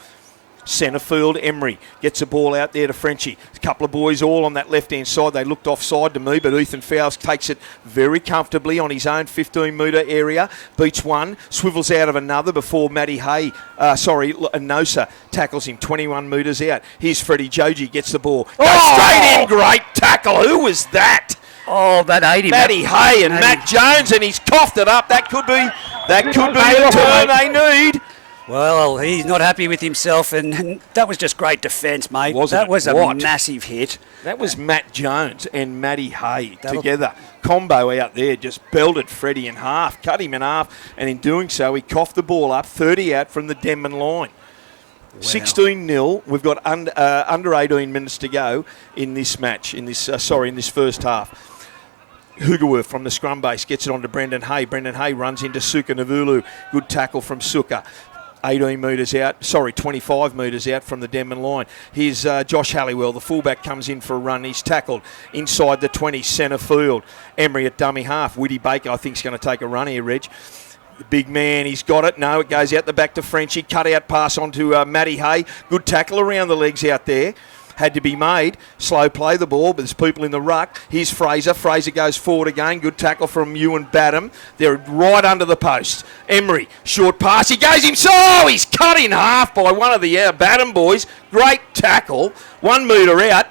Centre field, Emery gets the ball out there to Frenchie. A couple of boys all on that left-hand side. They looked offside to me, but Ethan Fowles takes it very comfortably on his own 15-metre area. Beats one, swivels out of another before Nosa tackles him 21 metres out. Here's Freddie Joji, gets the ball. Goes straight in, great tackle. Who was that? Oh, that 80. Matty Hay and Matt Jones, and he's coughed it up. That could be the turn they need. Well, he's not happy with himself, and that was just great defence, mate. Wasn't that was it? a What? massive hit. That was Matt Jones and Matty Hay together. Combo out there, just belted Freddie in half, cut him in half, and in doing so, he coughed the ball up, 30 out from the Denman line. Wow. 16-0. We've got under 18 minutes to go in this match, in this first half. Hugaworth from the scrum base gets it on to Brendan Hay. Brendan Hay runs into Suka Navulu. Good tackle from Suka. 25 metres out from the Denman line. Here's Josh Halliwell, the fullback, comes in for a run. He's tackled inside the 20, centre field. Emery at dummy half. Whitty Baker, I think, is going to take a run here, Reg. The big man, he's got it. No, it goes out the back to Frenchie. Cut out pass on to Matty Hay. Good tackle around the legs out there. Had to be made. Slow play the ball, but there's people in the ruck. Here's Fraser. Fraser goes forward again. Good tackle from Ewan Badham. They're right under the post. Emery, short pass. He goes himself. He's cut in half by one of the Badham boys. Great tackle. 1 metre out.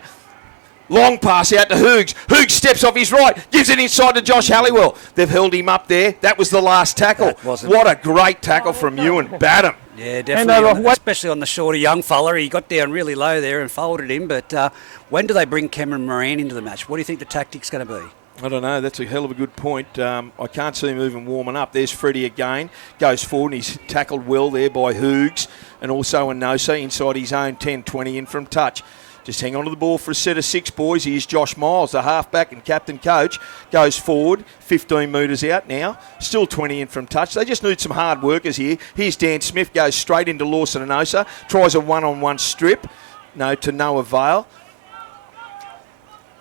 Long pass out to Hoogs. Hoogs steps off his right. Gives it inside to Josh Halliwell. They've held him up there. That was the last tackle. What a great tackle from Ewan Badham. Yeah, definitely. Especially on the shorter young fella. He got down really low there and folded him. But when do they bring Cameron Moran into the match? What do you think the tactic's going to be? I don't know. That's a hell of a good point. I can't see him even warming up. There's Freddie again. Goes forward and he's tackled well there by Hoogs. And also Anosa inside his own 10-20 in from touch. Just hang on to the ball for a set of 6, boys. Here's Josh Miles, the halfback and captain coach. Goes forward, 15 metres out now. Still 20 in from touch. They just need some hard workers here. Here's Dan Smith, goes straight into Lawson and Osa. Tries a one-on-one strip. No, to no avail.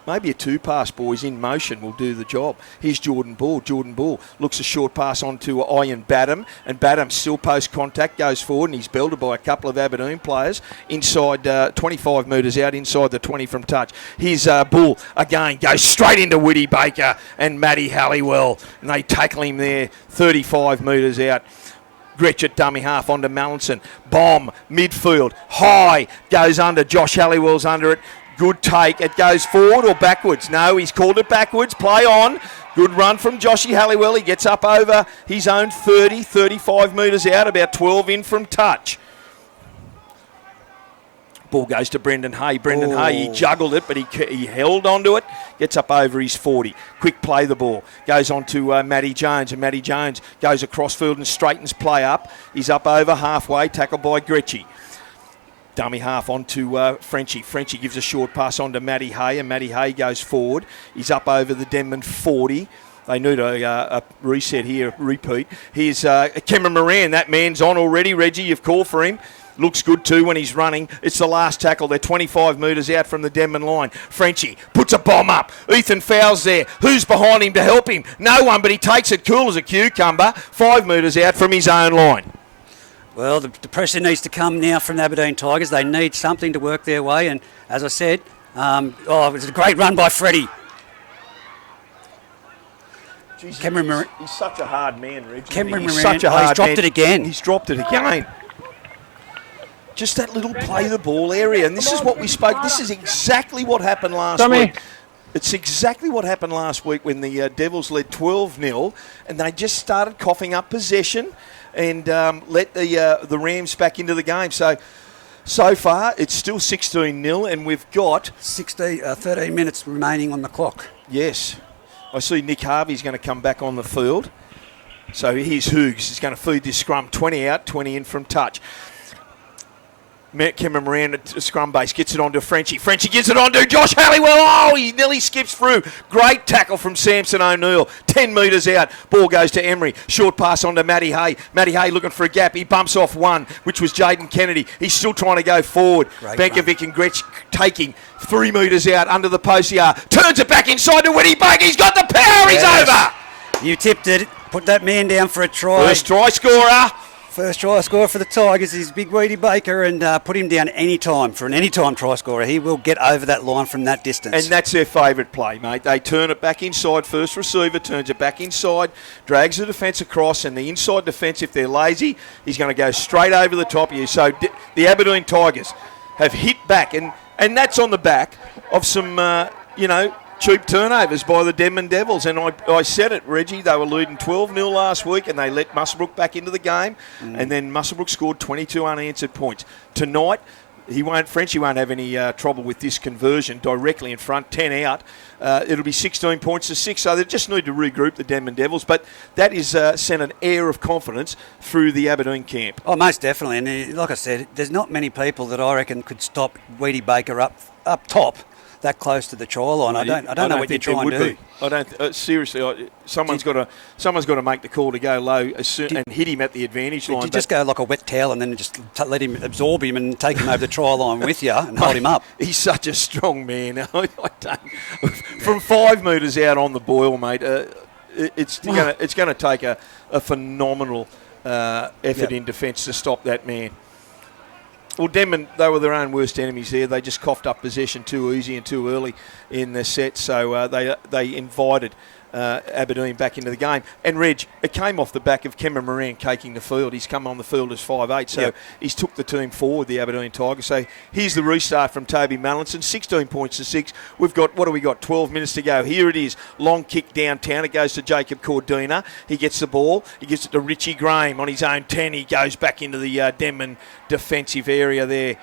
Maybe a 2-pass, boys, in motion will do the job. Here's Jordan Ball. Jordan Ball looks a short pass on to Ian Badham, and Badham still post-contact, goes forward, and he's belted by a couple of Aberdeen players inside 25 metres out, inside the 20 from touch. Here's Bull again, goes straight into Whitty Baker and Matty Halliwell, and they tackle him there 35 metres out. Gretch at dummy half onto Mallinson. Bomb, midfield, high, goes under. Josh Halliwell's under it. Good take. It goes forward or backwards? No, he's called it backwards. Play on. Good run from Joshy Halliwell. He gets up over his own 30, 35 metres out, about 12 in from touch. Ball goes to Brendan Hay. Brendan Hay, he juggled it, but he held onto it. Gets up over his 40. Quick play the ball. Goes on to Matty Jones, and Matty Jones goes across field and straightens play up. He's up over halfway, tackled by Gretchy. Dummy half onto Frenchie. Frenchie gives a short pass on to Matty Hay, and Matty Hay goes forward. He's up over the Denman 40. They need a reset here, repeat. Here's Cameron Moran. That man's on already. Reggie, you've called for him. Looks good too when he's running. It's the last tackle. They're 25 metres out from the Denman line. Frenchie puts a bomb up. Ethan Fowles there. Who's behind him to help him? No one, but he takes it cool as a cucumber. 5 metres out from his own line. Well, the pressure needs to come now from the Aberdeen Tigers. They need something to work their way. And as I said, it was a great run by Freddie. Jesus, Cameron Moran. He's such a hard man, Reg. Cameron He's Moran. such a hard he's dropped man. it again. He's dropped it again. just that little play the ball area. And this is what we spoke. This is exactly what happened last Tommy. week. It's exactly what happened last week when the Devils led 12-0 and they just started coughing up possession and let the Rams back into the game. So far, it's still 16-0 and we've got 13 minutes remaining on the clock. Yes. I see Nick Harvey's going to come back on the field. So here's Hughes. He's going to feed this scrum. 20 out, 20 in from touch. Cameron Moran at scrum base gets it onto Frenchie. Frenchie gets it onto Josh Halliwell. Oh, he nearly skips through. Great tackle from Samson O'Neill. 10 metres out. Ball goes to Emery. Short pass onto Matty Hay. Matty Hay looking for a gap. He bumps off one, which was Jaden Kennedy. He's still trying to go forward. Bankovic and Gretsch taking 3 metres out under the post yard. Turns it back inside to Winnie Baker. He's got the power. He's over. You tipped it. Put that man down for a try. First try scorer. First try scorer for the Tigers is Big Weedy Baker, and put him down any time for an anytime try scorer. He will get over that line from that distance. And that's their favourite play, mate. They turn it back inside. First receiver turns it back inside, drags the defence across, and the inside defence, if they're lazy, he's going to go straight over the top of you. So the Aberdeen Tigers have hit back, and that's on the back of some, cheap turnovers by the Denman Devils. And I said it, Reggie, they were leading 12-0 last week and they let Musselbrook back into the game. And then Musselbrook scored 22 unanswered points. Tonight, Frenchie won't have any trouble with this conversion directly in front, 10 out. It'll be 16 points to 6, so they just need to regroup the Denman Devils. But that is sent an air of confidence through the Aberdeen camp. Oh, most definitely. And like I said, there's not many people that I reckon could stop Weedy Baker up top that close to the try line. I don't know what you're trying to do. I don't seriously. Someone's got to make the call to go low and hit him at the advantage line. Did you just go like a wet towel and then just let him absorb him and take him over the try line with you and hold him up? He's such a strong man. I don't. From 5 metres out on the boil, mate. It's going to take a phenomenal effort in defence to stop that man. Well, Denman, they were their own worst enemies there. They just coughed up possession too easy and too early in the set, so they invited Aberdeen back into the game. And Reg, it came off the back of Cameron Moran caking the field. He's come on the field as 5'8", so he's took the team forward, the Aberdeen Tigers. So here's the restart from Toby Mallinson, 16 points to 6. We've got, 12 minutes to go. Here it is, long kick downtown. It goes to Jacob Cordina. He gets the ball. He gives it to Richie Graham on his own 10. He goes back into the Denman defensive area there.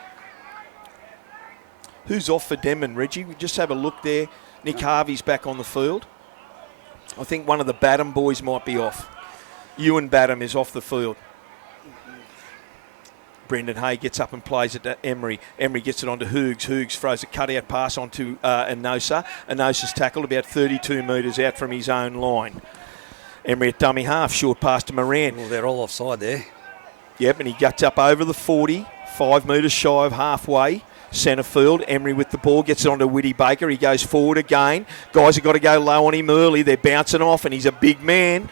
Who's off for Denman, Reggie? We just have a look there. Nick Harvey's back on the field. I think one of the Badham boys might be off. Ewan Badham is off the field. Brendan Hay gets up and plays it to Emery. Emery gets it onto Hughes. Hughes throws a cutout pass onto Enosa. Enosa's tackled about 32 metres out from his own line. Emery at dummy half. Short pass to Moran. Well, they're all offside there. Yep, and he guts up over the 40. 5 metres shy of halfway. Centre field, Emery with the ball, gets it onto Whitty Baker. He goes forward again. Guys have got to go low on him early. They're bouncing off, and he's a big man.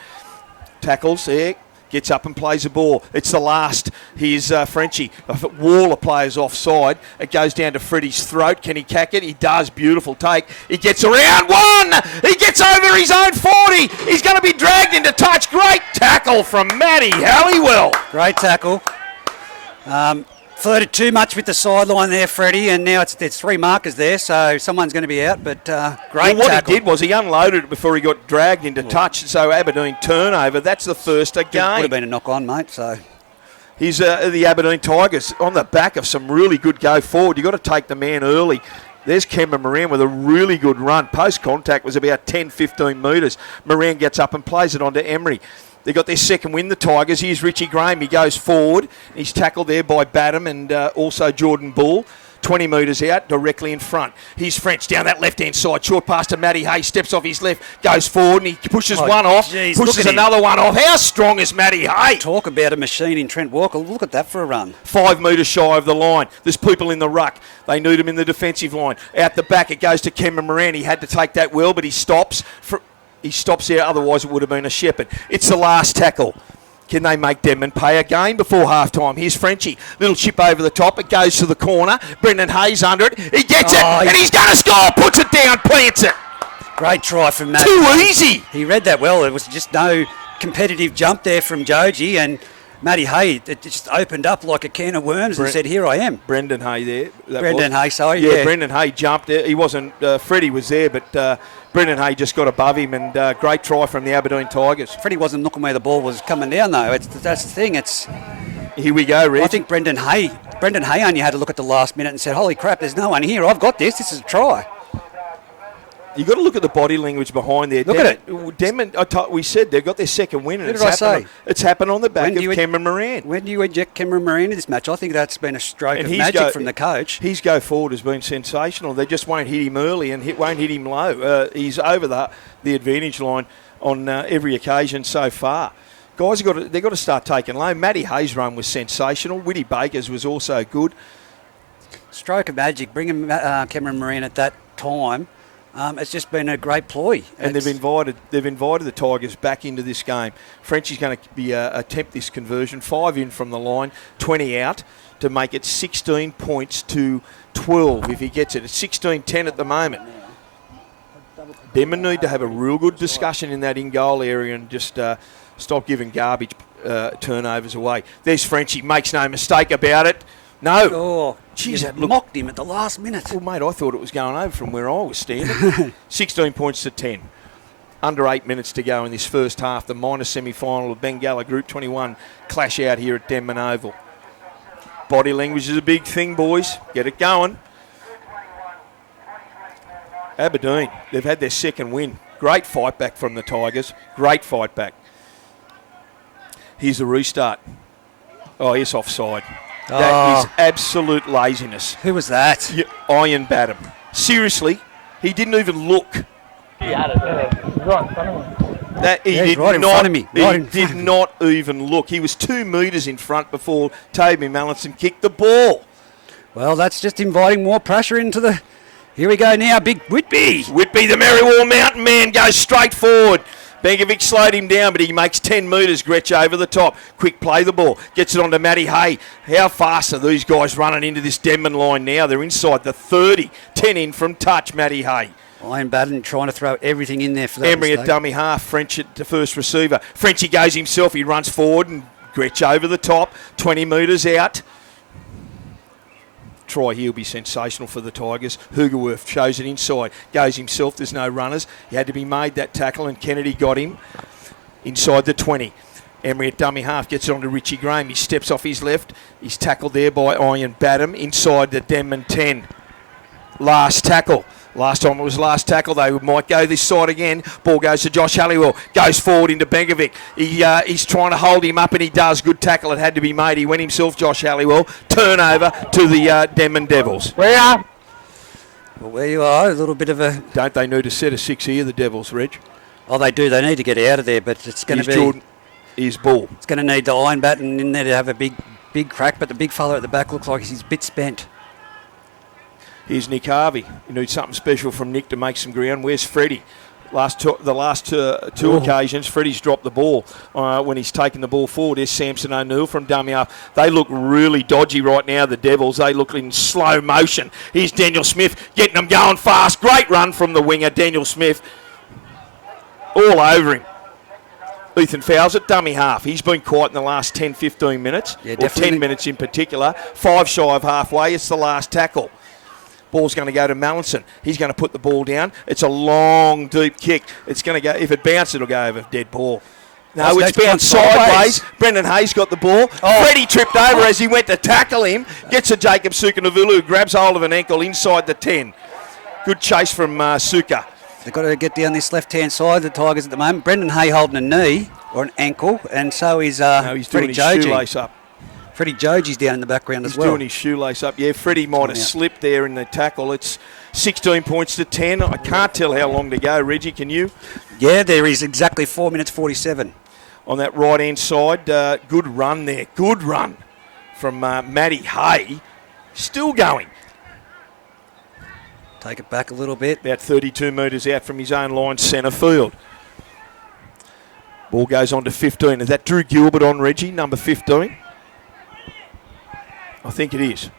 Tackles there, gets up and plays the ball. It's the last. Here's Frenchie. Waller players offside. It goes down to Freddie's throat. Can he cack it? He does. Beautiful take. He gets around one. He gets over his own 40. He's going to be dragged into touch. Great tackle from Matty Halliwell. Great tackle. Flirted too much with the sideline there, Freddie, and now there's 3 markers there, so someone's going to be out, but great what tackle. He did was he unloaded it before he got dragged into touch, so Aberdeen turnover. That's the first again. Would have been a knock-on, mate, so... He's the Aberdeen Tigers on the back of some really good go forward. You've got to take the man early. There's Cameron Moran with a really good run. Post-contact was about 10-15 metres. Moran gets up and plays it onto Emery. They got their second win, the Tigers. Here's Richie Graham. He goes forward. He's tackled there by Badham and also Jordan Bull. 20 metres out, directly in front. Here's French down that left-hand side. Short pass to Matty Hay. Steps off his left, goes forward, and he pushes one off. Geez, pushes another one off. How strong is Matty Hay? Talk about a machine in Trent Walker. Look at that for a run. 5 metres shy of the line. There's people in the ruck. They need him in the defensive line. Out the back, it goes to Cameron Moran. He had to take that well, but he stops. He stops there, otherwise it would have been a shepherd. It's the last tackle. Can they make Denman pay again before half-time? Here's Frenchie. Little chip over the top. It goes to the corner. Brendan Hayes under it. He gets it, and he's going to score. Puts it down, plants it. Great try from Matt. Too easy. He read that well. There was just no competitive jump there from Joji, and Matty Hay, it just opened up like a can of worms and said, here I am. Brendan Hay there. Brendan Hay, sorry. Yeah, Brendan Hay jumped. He wasn't, Freddie was there, but Brendan Hay just got above him, and great try from the Aberdeen Tigers. Freddie wasn't looking where the ball was coming down, though. That's the thing. Here we go, Reg. I think Brendan Hay only had to look at the last minute and said, holy crap, there's no one here. I've got this. This is a try. You've got to look at the body language behind there. Look at it. Denman, we said they've got their second win. And What did I say? It's happened on the back of Cameron Moran. When do you inject Cameron Moran into this match? I think that's been a stroke of magic from the coach. His go forward has been sensational. They just won't hit him early and won't hit him low. He's over the advantage line on every occasion so far. Guys, they've got to start taking low. Matty Hayes' run was sensational. Whitty Baker's was also good. Stroke of magic, bringing Cameron Moran at that time. It's just been a great ploy. And they've invited the Tigers back into this game. Frenchie's going to be attempt this conversion. 5 in from the line, 20 out to make it 16 points to 12 if he gets it. It's 16-10 at the moment. Denman need to have a real good discussion in that in-goal area and just stop giving garbage turnovers away. There's Frenchie, makes no mistake about it. No. Oh, geez, that mocked him at the last minute. Well, mate, I thought it was going over from where I was standing. 16 points to 10. Under 8 minutes to go in this first half. The minor semi-final of Bengalla Group 21 clash out here at Denman Oval. Body language is a big thing, boys. Get it going. Aberdeen, they've had their second win. Great fight back from the Tigers. Great fight back. Here's the restart. Oh, yes, offside. That is absolute laziness. Who was that? Iron Badham. Seriously, he didn't even look. He had it. He's right in front of me. He's right in front of me. He did not even look. He was 2 metres in front before Toby Mallinson kicked the ball. Well, that's just inviting more pressure into the... Here we go now, big Whitby. Whitby, the Merriwall Mountain man, goes straight forward. Benkovic slowed him down, but he makes 10 metres, Gretsch over the top. Quick play the ball, gets it on to Matty Hay. How fast are these guys running into this Denman line now? They're inside the 30. 10 in from touch, Matty Hay. Iron Baden trying to throw everything in there for that Emery mistake. at dummy half, French at the first receiver. Frenchie goes himself, he runs forward and Gretsch over the top. 20 metres out. Try here will be sensational for the Tigers. Hoogerworth shows it inside, goes himself, there's no runners. He had to be made that tackle and Kennedy got him inside the 20. Emery at dummy half gets it on to Richie Graham. He steps off his left. He's tackled there by Iron Badham inside the Denman 10. Last tackle. Last time it was last tackle. They might go this side again. Ball goes to Josh Halliwell. Goes forward into Benkovic. He's trying to hold him up and he does. Good tackle. It had to be made. He went himself, Josh Halliwell. Turnover to the Denman Devils. Where you are? Well, where you are, a little bit of a... Don't they need a set of 6 here, the Devils, Reg? Oh, they do. They need to get out of there, but it's going to be... Jordan, here's Ball. It's going to need the Iron Batten in there to have a big crack, but the big fella at the back looks like he's a bit spent. Here's Nick Harvey. You need something special from Nick to make some ground. Where's Freddie? The last two occasions, Freddie's dropped the ball when he's taken the ball forward. There's Samson O'Neill from dummy up. They look really dodgy right now, the Devils. They look in slow motion. Here's Daniel Smith getting them going fast. Great run from the winger, Daniel Smith. All over him. Ethan Fowles at dummy half. He's been quiet in the last 10, 15 minutes. Yeah, or 10 minutes in particular. 5 shy of halfway. It's the last tackle. Ball's going to go to Mallinson. He's going to put the ball down. It's a long, deep kick. It's going to go, if it bounces, it'll go over dead ball. No, it's bounced sideways. Brendan Hayes got the ball. Freddie tripped over as he went to tackle him. Gets to Jacob Sukanavulu, who grabs hold of an ankle inside the 10. Good chase from Suka. They've got to get down this left-hand side, the Tigers at the moment. Brendan Hay holding a knee or an ankle, and so is he's doing his shoelace up. Freddie Joji's down in the background as well. He's doing his shoelace up. Yeah, Freddie might have slipped there in the tackle. It's 16 points to 10. I can't tell how long to go. Reggie, can you? Yeah, there is exactly 4 minutes 47. On that right-hand side, good run there. Good run from Matty Hay. Still going. Take it back a little bit. About 32 metres out from his own line, centre field. Ball goes on to 15. Is that Drew Gilbert on, Reggie, number 15? I think it is.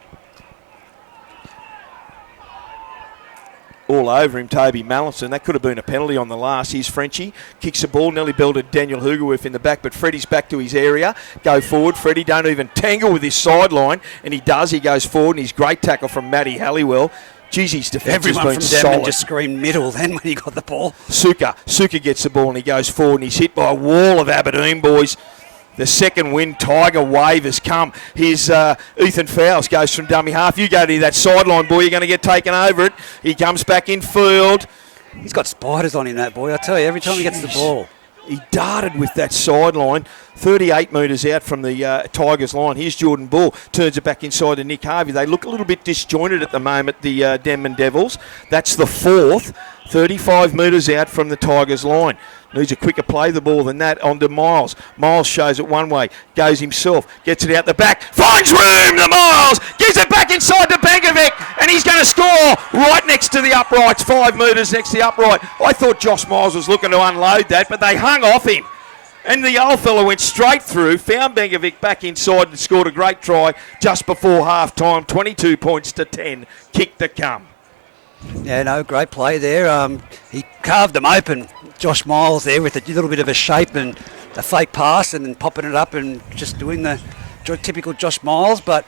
all over him, Toby Mallison. That could have been a penalty on the last. Here's Frenchie, kicks the ball, nearly belted Daniel Hugerwerf in the back, but Freddie's back to his area. Go forward, Freddie, don't even tangle with his sideline, and he does. He goes forward, and he's great tackle from Matty Halliwell. Geez, his defence has Everyone been from Denman solid. just screamed middle then when he got the ball. Suka gets the ball and he goes forward and he's hit by a wall of Aberdeen boys. The second win, Tiger wave has come. Here's Ethan Fowles, goes from dummy half. You go to that sideline, boy, you're going to get taken over it. He comes back in field. He's got spiders on him, that boy. I tell you, every time he gets the ball. He darted with that sideline, 38 metres out from the Tigers line. Here's Jordan Bull, turns it back inside to Nick Harvey. They look a little bit disjointed at the moment, the Denman Devils. That's the fourth, 35 metres out from the Tigers line. Needs a quicker play the ball than that onto Miles. Miles shows it one way, goes himself, gets it out the back, finds room to Miles, gives it back inside to Benkovic, and he's going to score right next to the uprights, 5 metres next to the upright. I thought Josh Miles was looking to unload that, but they hung off him. And the old fella went straight through, found Benkovic back inside and scored a great try just before half-time, 22 points to 10, kick to come. Yeah, no, great play there. He carved them open, Josh Miles there, with a little bit of a shape and a fake pass and then popping it up and just doing the typical Josh Miles. But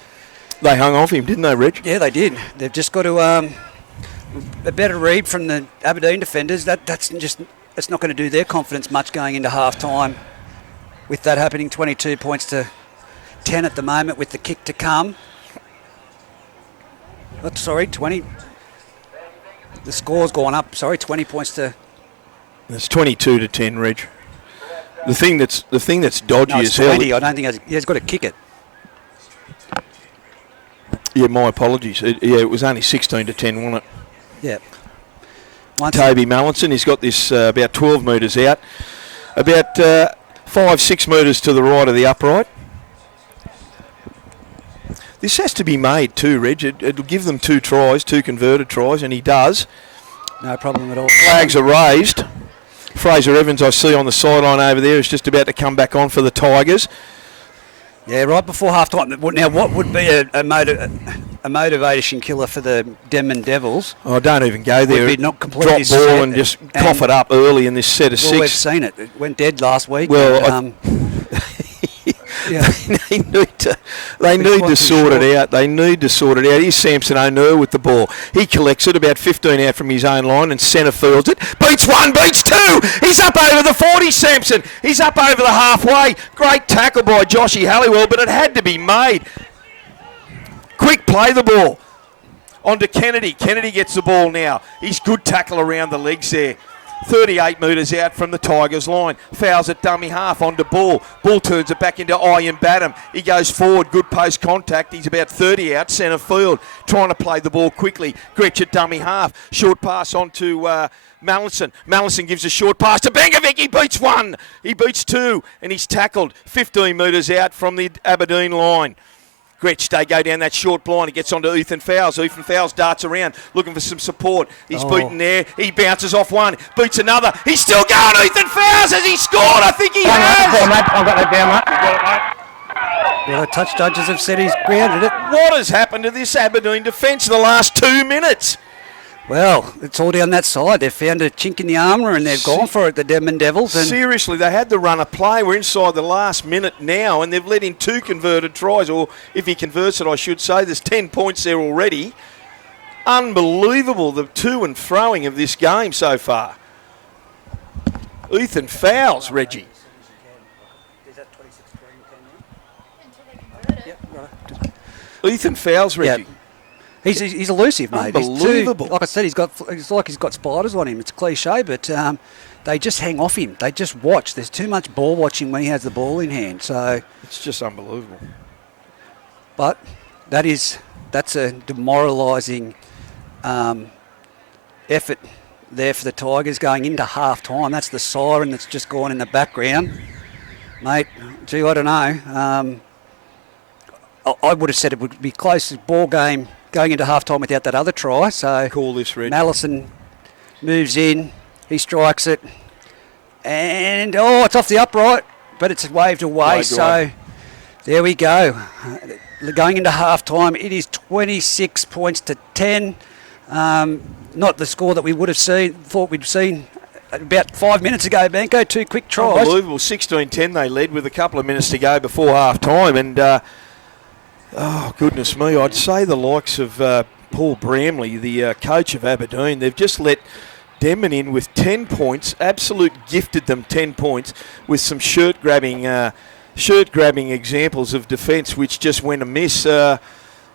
they hung off him, didn't they, Reg? Yeah, they did. They've just got to a better read from the Aberdeen defenders. It's not going to do their confidence much going into half-time. With that happening, 22 points to 10 at the moment with the kick to come. 20. The score's gone up. 20 points to. It's 22 to 10, Reg. The thing that's dodgy No, is 20. I don't think he's got to kick it. Yeah, my apologies. It was only 16 to 10, wasn't it? Yeah. Toby Mallison, he's got this about 12 metres out, about 5-6 metres to the right of the upright. This has to be made too, Reg. It'll give them 2 tries, 2 converted tries, and he does. No problem at all. Flags are raised. Fraser Evans, I see on the sideline over there, is just about to come back on for the Tigers. Yeah, right before half-time. Now, what would be a motivation killer for the Denman Devils? Oh, don't even go there. Would be not completely drop ball and just cough it up early in this set of 6. Well, we've seen it. It went dead last week. Well, yeah. they need to sort it out. They need to sort it out. Here's Samson O'Neill with the ball. He collects it about 15 out from his own line and centre fields it. Beats 1, beats 2. He's up over the 40, Samson. He's up over the halfway. Great tackle by Joshy Halliwell, but it had to be made. Quick play the ball. On to Kennedy. Kennedy gets the ball now. He's good tackle around the legs there. 38 metres out from the Tigers line. Fouls at dummy half onto Bull. Bull turns it back into Ian Badham. He goes forward, good post contact. He's about 30 out, centre field, trying to play the ball quickly. Gretsch at dummy half. Short pass onto Mallison. Mallison gives a short pass to Benkovic. He beats 1. He beats 2. And he's tackled 15 metres out from the Aberdeen line. Gretsch, they go down that short blind. He gets onto Ethan Fowles. Ethan Fowles darts around looking for some support. He's beaten there. He bounces off 1. Beats another. He's still going. Ethan Fowles, has he scored? I think he has. I've got that down, mate. Yeah, the touch judges have said he's grounded it. What has happened to this Aberdeen defence in the last 2 minutes? Well, it's all down that side. They've found a chink in the armour and they've gone for it, the Denman Devils. And seriously, they had the run of play. We're inside the last minute now, and they've let in 2 converted tries, or if he converts it, I should say. There's 10 points there already. Unbelievable, the to and froing of this game so far. Ethan Fowles, Reggie. Ethan Fowles, Reggie. Yeah. He's elusive, mate. Unbelievable. Like I said, it's like he's got spiders on him. It's a cliche, but they just hang off him. They just watch. There's too much ball watching when he has the ball in hand. So it's just unbelievable. But that's a demoralising effort there for the Tigers going into half-time. That's the siren that's just gone in the background. Mate, gee, I don't know. I would have said it would be close ball game going into half-time without that other try. So call this, Reg. Mallison moves in. He strikes it. And, it's off the upright, but it's waved away. So there we go. Going into half-time, it is 26 points to 10. Not the score that we would have thought we'd seen about 5 minutes ago, Benko. 2 quick tries. Unbelievable. 16-10 they led with a couple of minutes to go before half-time. And, oh, goodness me, I'd say the likes of Paul Bramley, the coach of Aberdeen, they've just let Denman in with 10 points, absolute gifted them 10 points with some shirt-grabbing examples of defence which just went amiss.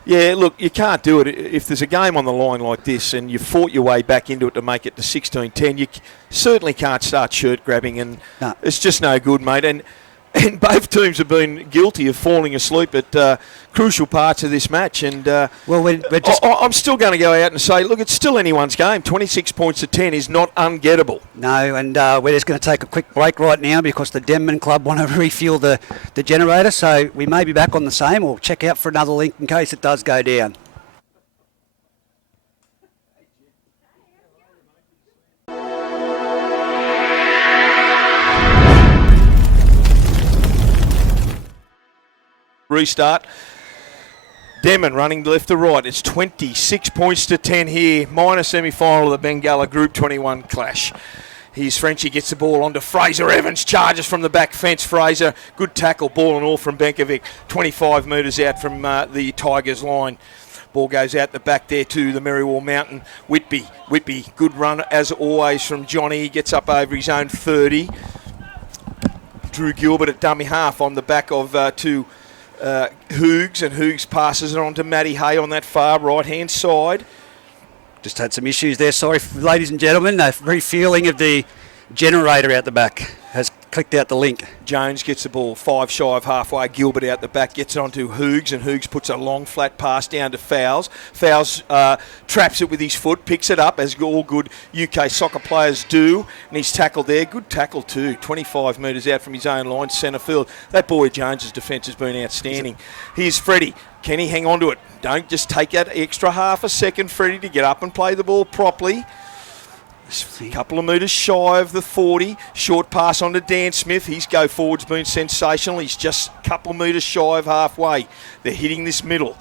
Yeah, look, you can't do it. If there's a game on the line like this and you fought your way back into it to make it to 16-10, you certainly can't start shirt-grabbing, and it's just no good, mate. And both teams have been guilty of falling asleep at crucial parts of this match. And I'm still going to go out and say, look, it's still anyone's game. 26 points to 10 is not ungettable. No, and we're just going to take a quick break right now because the Denman Club want to refuel the generator. So we may be back on the same, or check out for another link in case it does go down. Restart. Denman running left to right. It's 26 points to 10 here. Minor semi-final of the Bengalla Group 21 clash. Here's Frenchie, gets the ball onto Fraser Evans. Charges from the back fence. Fraser, good tackle, ball and all from Benkovic. 25 metres out from the Tigers line. Ball goes out the back there to the Merriwall Mountain. Whitby, good run as always from Johnny. He gets up over his own 30. Drew Gilbert at dummy half on the back of Hoogs, and Hoogs passes it on to Matty Hay on that far right-hand side. Just had some issues there, sorry, ladies and gentlemen. The refueling of the generator out the back has clicked out the link. Jones gets the ball 5 shy of halfway. Gilbert out the back gets it onto Hoogs, and Hoogs puts a long flat pass down to Fowles. Fowles traps it with his foot, picks it up as all good UK soccer players do, and he's tackled there. Good tackle too, 25 metres out from his own line, centre field. That boy Jones's defence has been outstanding. Here's Freddie. Can he hang on to it? Don't just take that extra half a second, Freddie, to get up and play the ball properly. A couple of metres shy of the 40. Short pass on to Dan Smith. His go forward's been sensational. He's just a couple of metres shy of halfway. They're hitting this middle.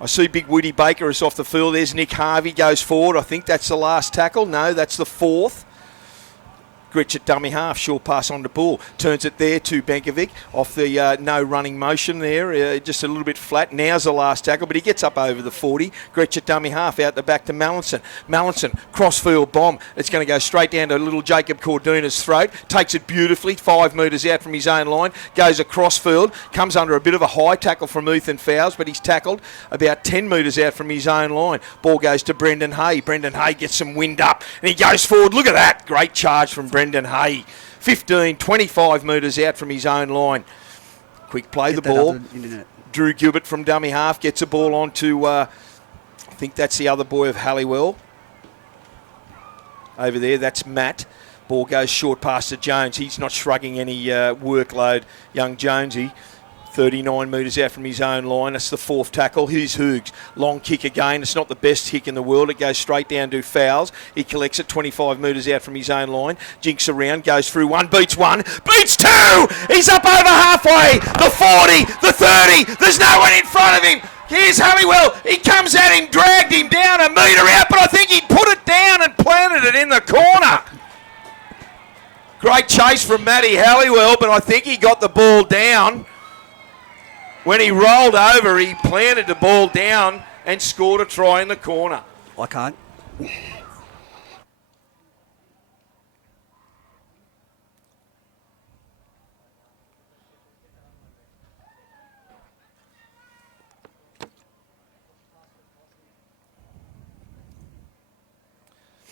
I see Big Woody Baker is off the field. There's Nick Harvey goes forward. I think that's the last tackle. No, that's the 4th. Gritch at dummy half, short pass on the ball. Turns it there to Benkovic off the no running motion there, just a little bit flat. Now's the last tackle, but he gets up over the 40. Gritch at dummy half, out the back to Mallinson. Mallinson, crossfield bomb. It's going to go straight down to little Jacob Corduna's throat. Takes it beautifully, 5 metres out from his own line. Goes across field, comes under a bit of a high tackle from Ethan Fowles, but he's tackled about 10 metres out from his own line. Ball goes to Brendan Hay. Brendan Hay gets some wind up, and he goes forward. Look at that, great charge from Brendan Hay, 15, 25 metres out from his own line. Quick play, the ball. Drew Gilbert from dummy half gets a ball on to, I think that's the other boy of Halliwell. Over there, that's Matt. Ball goes short past to Jones. He's not shrugging any workload, young Jonesy. 39 metres out from his own line. That's the 4th tackle. Here's Hoogs. Long kick again. It's not the best kick in the world. It goes straight down to Fowles. He collects it 25 metres out from his own line. Jinks around. Goes through 1. Beats 1. Beats 2. He's up over halfway. The 40. The 30. There's no one in front of him. Here's Halliwell. He comes at him. Dragged him down a metre out. But I think he put it down and planted it in the corner. Great chase from Matty Halliwell. But I think he got the ball down. When he rolled over, he planted the ball down and scored a try in the corner. I can't.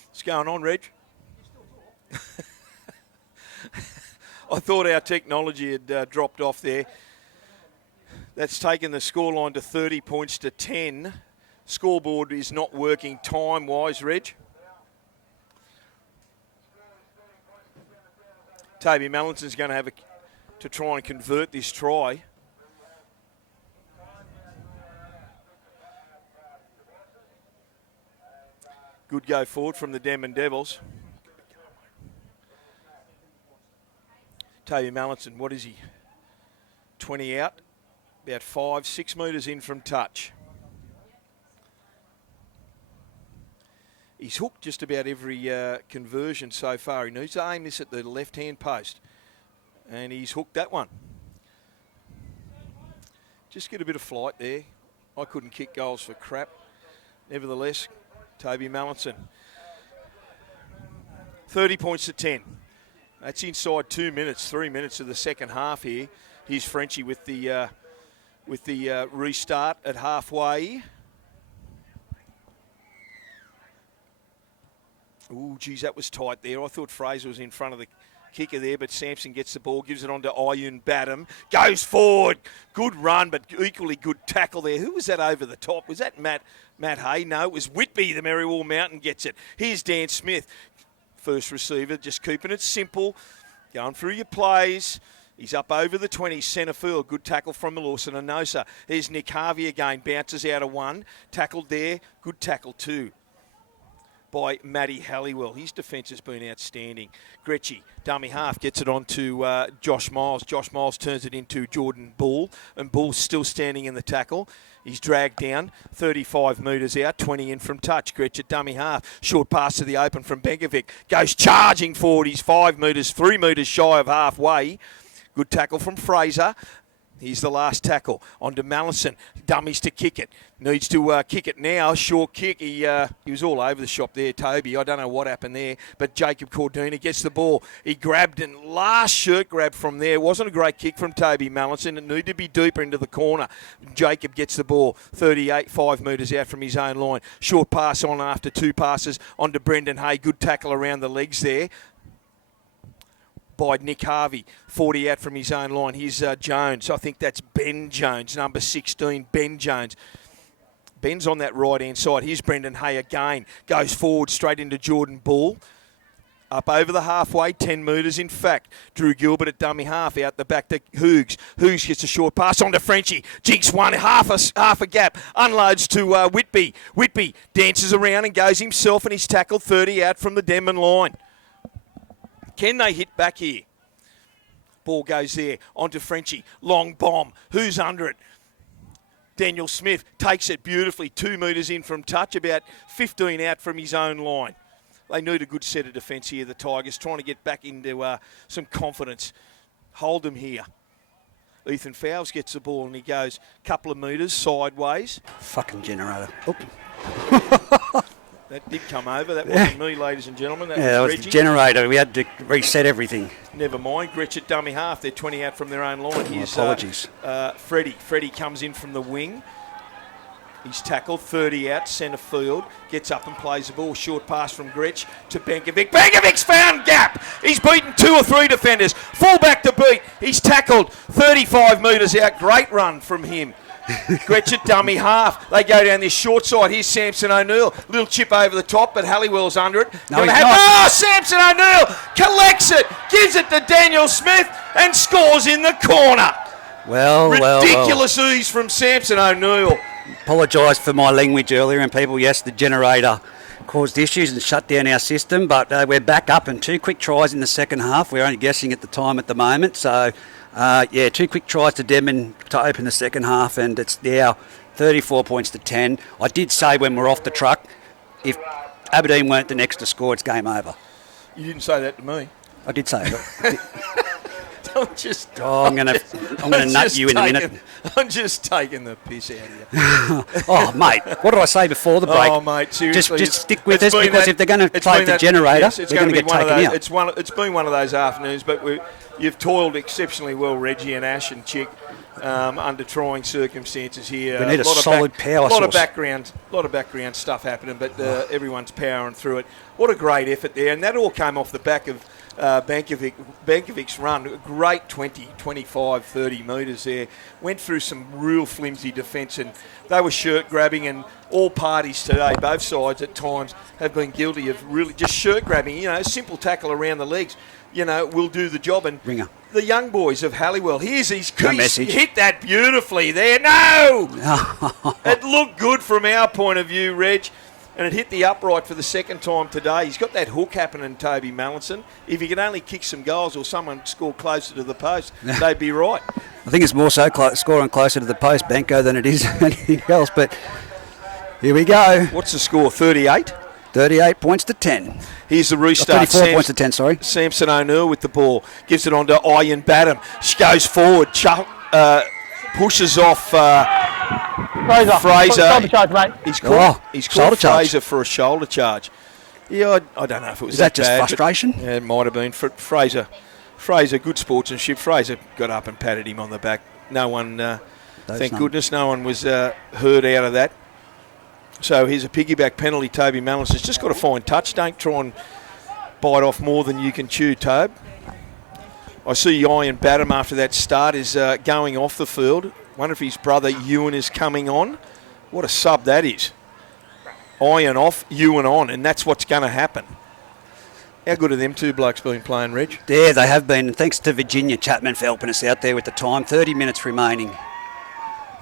What's going on, Reg? I thought our technology had dropped off there. That's taken the scoreline to 30 points to 10. Scoreboard is not working time-wise, Reg. Toby Mallinson's going to have to try and convert this try. Good go forward from the Denman Devils. Toby Mallinson, what is he? 20 out. About 5, 6 metres in from touch. He's hooked just about every conversion so far. He needs to aim this at the left-hand post. And he's hooked that one. Just get a bit of flight there. I couldn't kick goals for crap. Nevertheless, Toby Mallinson. 30 points to 10. That's inside 2 minutes, 3 minutes of the second half here. Here's Frenchie with the restart at halfway. Ooh, geez, that was tight there. I thought Fraser was in front of the kicker there, but Sampson gets the ball, gives it on to Ayun Badham, goes forward. Good run, but equally good tackle there. Who was that over the top? Was that Matt Hay? No, it was Whitby, the Merriwall Mountain, gets it. Here's Dan Smith, first receiver, just keeping it simple, going through your plays. He's up over the 20, centre field. Good tackle from Lawson Anosa. Here's Nick Harvey again, bounces out of one. Tackled there, good tackle too by Matty Halliwell. His defence has been outstanding. Gretchy, dummy half, gets it on to Josh Miles. Josh Miles turns it into Jordan Bull, and Bull's still standing in the tackle. He's dragged down, 35 metres out, 20 in from touch. Gretchy, dummy half, short pass to the open from Benkovic. Goes charging forward, he's 5 metres, 3 metres shy of halfway. Good tackle from Fraser. Here's the last tackle. On to Mallinson. Dummies to kick it. Needs to kick it now. Short kick. He was all over the shop there, Toby. I don't know what happened there. But Jacob Cordina gets the ball. He grabbed, and last shirt grab from there. Wasn't a great kick from Toby Mallinson. It needed to be deeper into the corner. Jacob gets the ball. 38, 5 metres out from his own line. Short pass on after 2 passes. On to Brendan Hay. Good tackle around the legs there by Nick Harvey, 40 out from his own line. Here's Jones. I think that's Ben Jones, number 16, Ben Jones. Ben's on that right-hand side. Here's Brendan Hay again. Goes forward straight into Jordan Bull. Up over the halfway, 10 metres in fact. Drew Gilbert at dummy half, out the back to Hoogs. Hoogs gets a short pass on to Frenchie. Jinks one, half a gap. Unloads to Whitby. Whitby dances around and goes himself, and he's tackled 30 out from the Denman line. Can they hit back here? Ball goes there. On to Frenchie. Long bomb. Who's under it? Daniel Smith takes it beautifully. 2 metres in from touch. About 15 out from his own line. They need a good set of defence here, the Tigers, trying to get back into some confidence. Hold them here. Ethan Fowles gets the ball and he goes a couple of metres sideways. Fucking generator. Oop. That did come over. That wasn't me, ladies and gentlemen. That was the generator. We had to reset everything. Never mind. Gretchen dummy half. They're 20 out from their own line. Here's, apologies. Freddie. Freddie comes in from the wing. He's tackled, 30 out, centre field. Gets up and plays the ball. Short pass from Gretsch to Benkovic. Benkovic's found gap. He's beaten 2 or 3 defenders. Full back to beat. He's tackled 35 metres out. Great run from him. Gretchen dummy half. They go down this short side. Here's Samson O'Neill. Little chip over the top, but Halliwell's under it. No, he's not. Samson O'Neill collects it, gives it to Daniel Smith, and scores in the corner. Ridiculous ease from Samson O'Neill. Apologise for my language earlier, and people, yes, the generator caused issues and shut down our system, but we're back up, and 2 quick tries in the second half. We're only guessing at the time at the moment, so 2 quick tries to Denman to open the second half, and it's now 34 points to 10. I did say when we're off the truck, if Aberdeen weren't the next to score, it's game over. You didn't say that to me. I did say it. I'm going to nut you in a minute. I'm just taking the piss out of you. Oh, mate, what did I say before the break? Oh, mate, seriously. Just stick with us, because if they're going to play the generator, yes, they're going to get taken out. It's been one of those afternoons, but you've toiled exceptionally well, Reggie and Ash and Chick, under trying circumstances here. We need a solid power source. A lot of background stuff happening, but everyone's powering through it. What a great effort there, and that all came off the back of Benkovic's run. A great 20, 25, 30 metres there. Went through some real flimsy defence, and they were shirt grabbing, and all parties today, both sides at times, have been guilty of really just shirt grabbing. A simple tackle around the legs, will do the job. And Ringer. The young boys of Halliwell, here's his crease. He hit that beautifully there. No! It looked good from our point of view, Reg. And it hit the upright for the second time today. He's got that hook happening, Toby Mallinson. If he could only kick some goals or someone score closer to the post, they'd be right. I think it's more so scoring closer to the post, Benko, than it is anything else. But here we go. What's the score, 38? 38 points to 10. Here's the restart. 34 points to 10, sorry. Samson O'Neill with the ball. Gives it on to Ian Badham. She goes forward. Pushes off Fraser. Shoulder charge, mate. He's caught shoulder charge. Fraser for a shoulder charge. Yeah, I don't know if it was Is that just bad, frustration? Yeah, it might have been. Fraser, good sportsmanship. Fraser got up and patted him on the back. No one, thank goodness, no one was hurt out of that. So here's a piggyback penalty. Toby Mallins has just got a fine touch. Don't try and bite off more than you can chew, Tobe. I see Ian Badham after that start is going off the field. Wonder if his brother Ewan is coming on. What a sub that is. Iron off, Ewan on, and that's what's going to happen. How good have them two blokes been playing, Reg? Yeah, they have been. And thanks to Virginia Chapman for helping us out there with the time. 30 minutes remaining.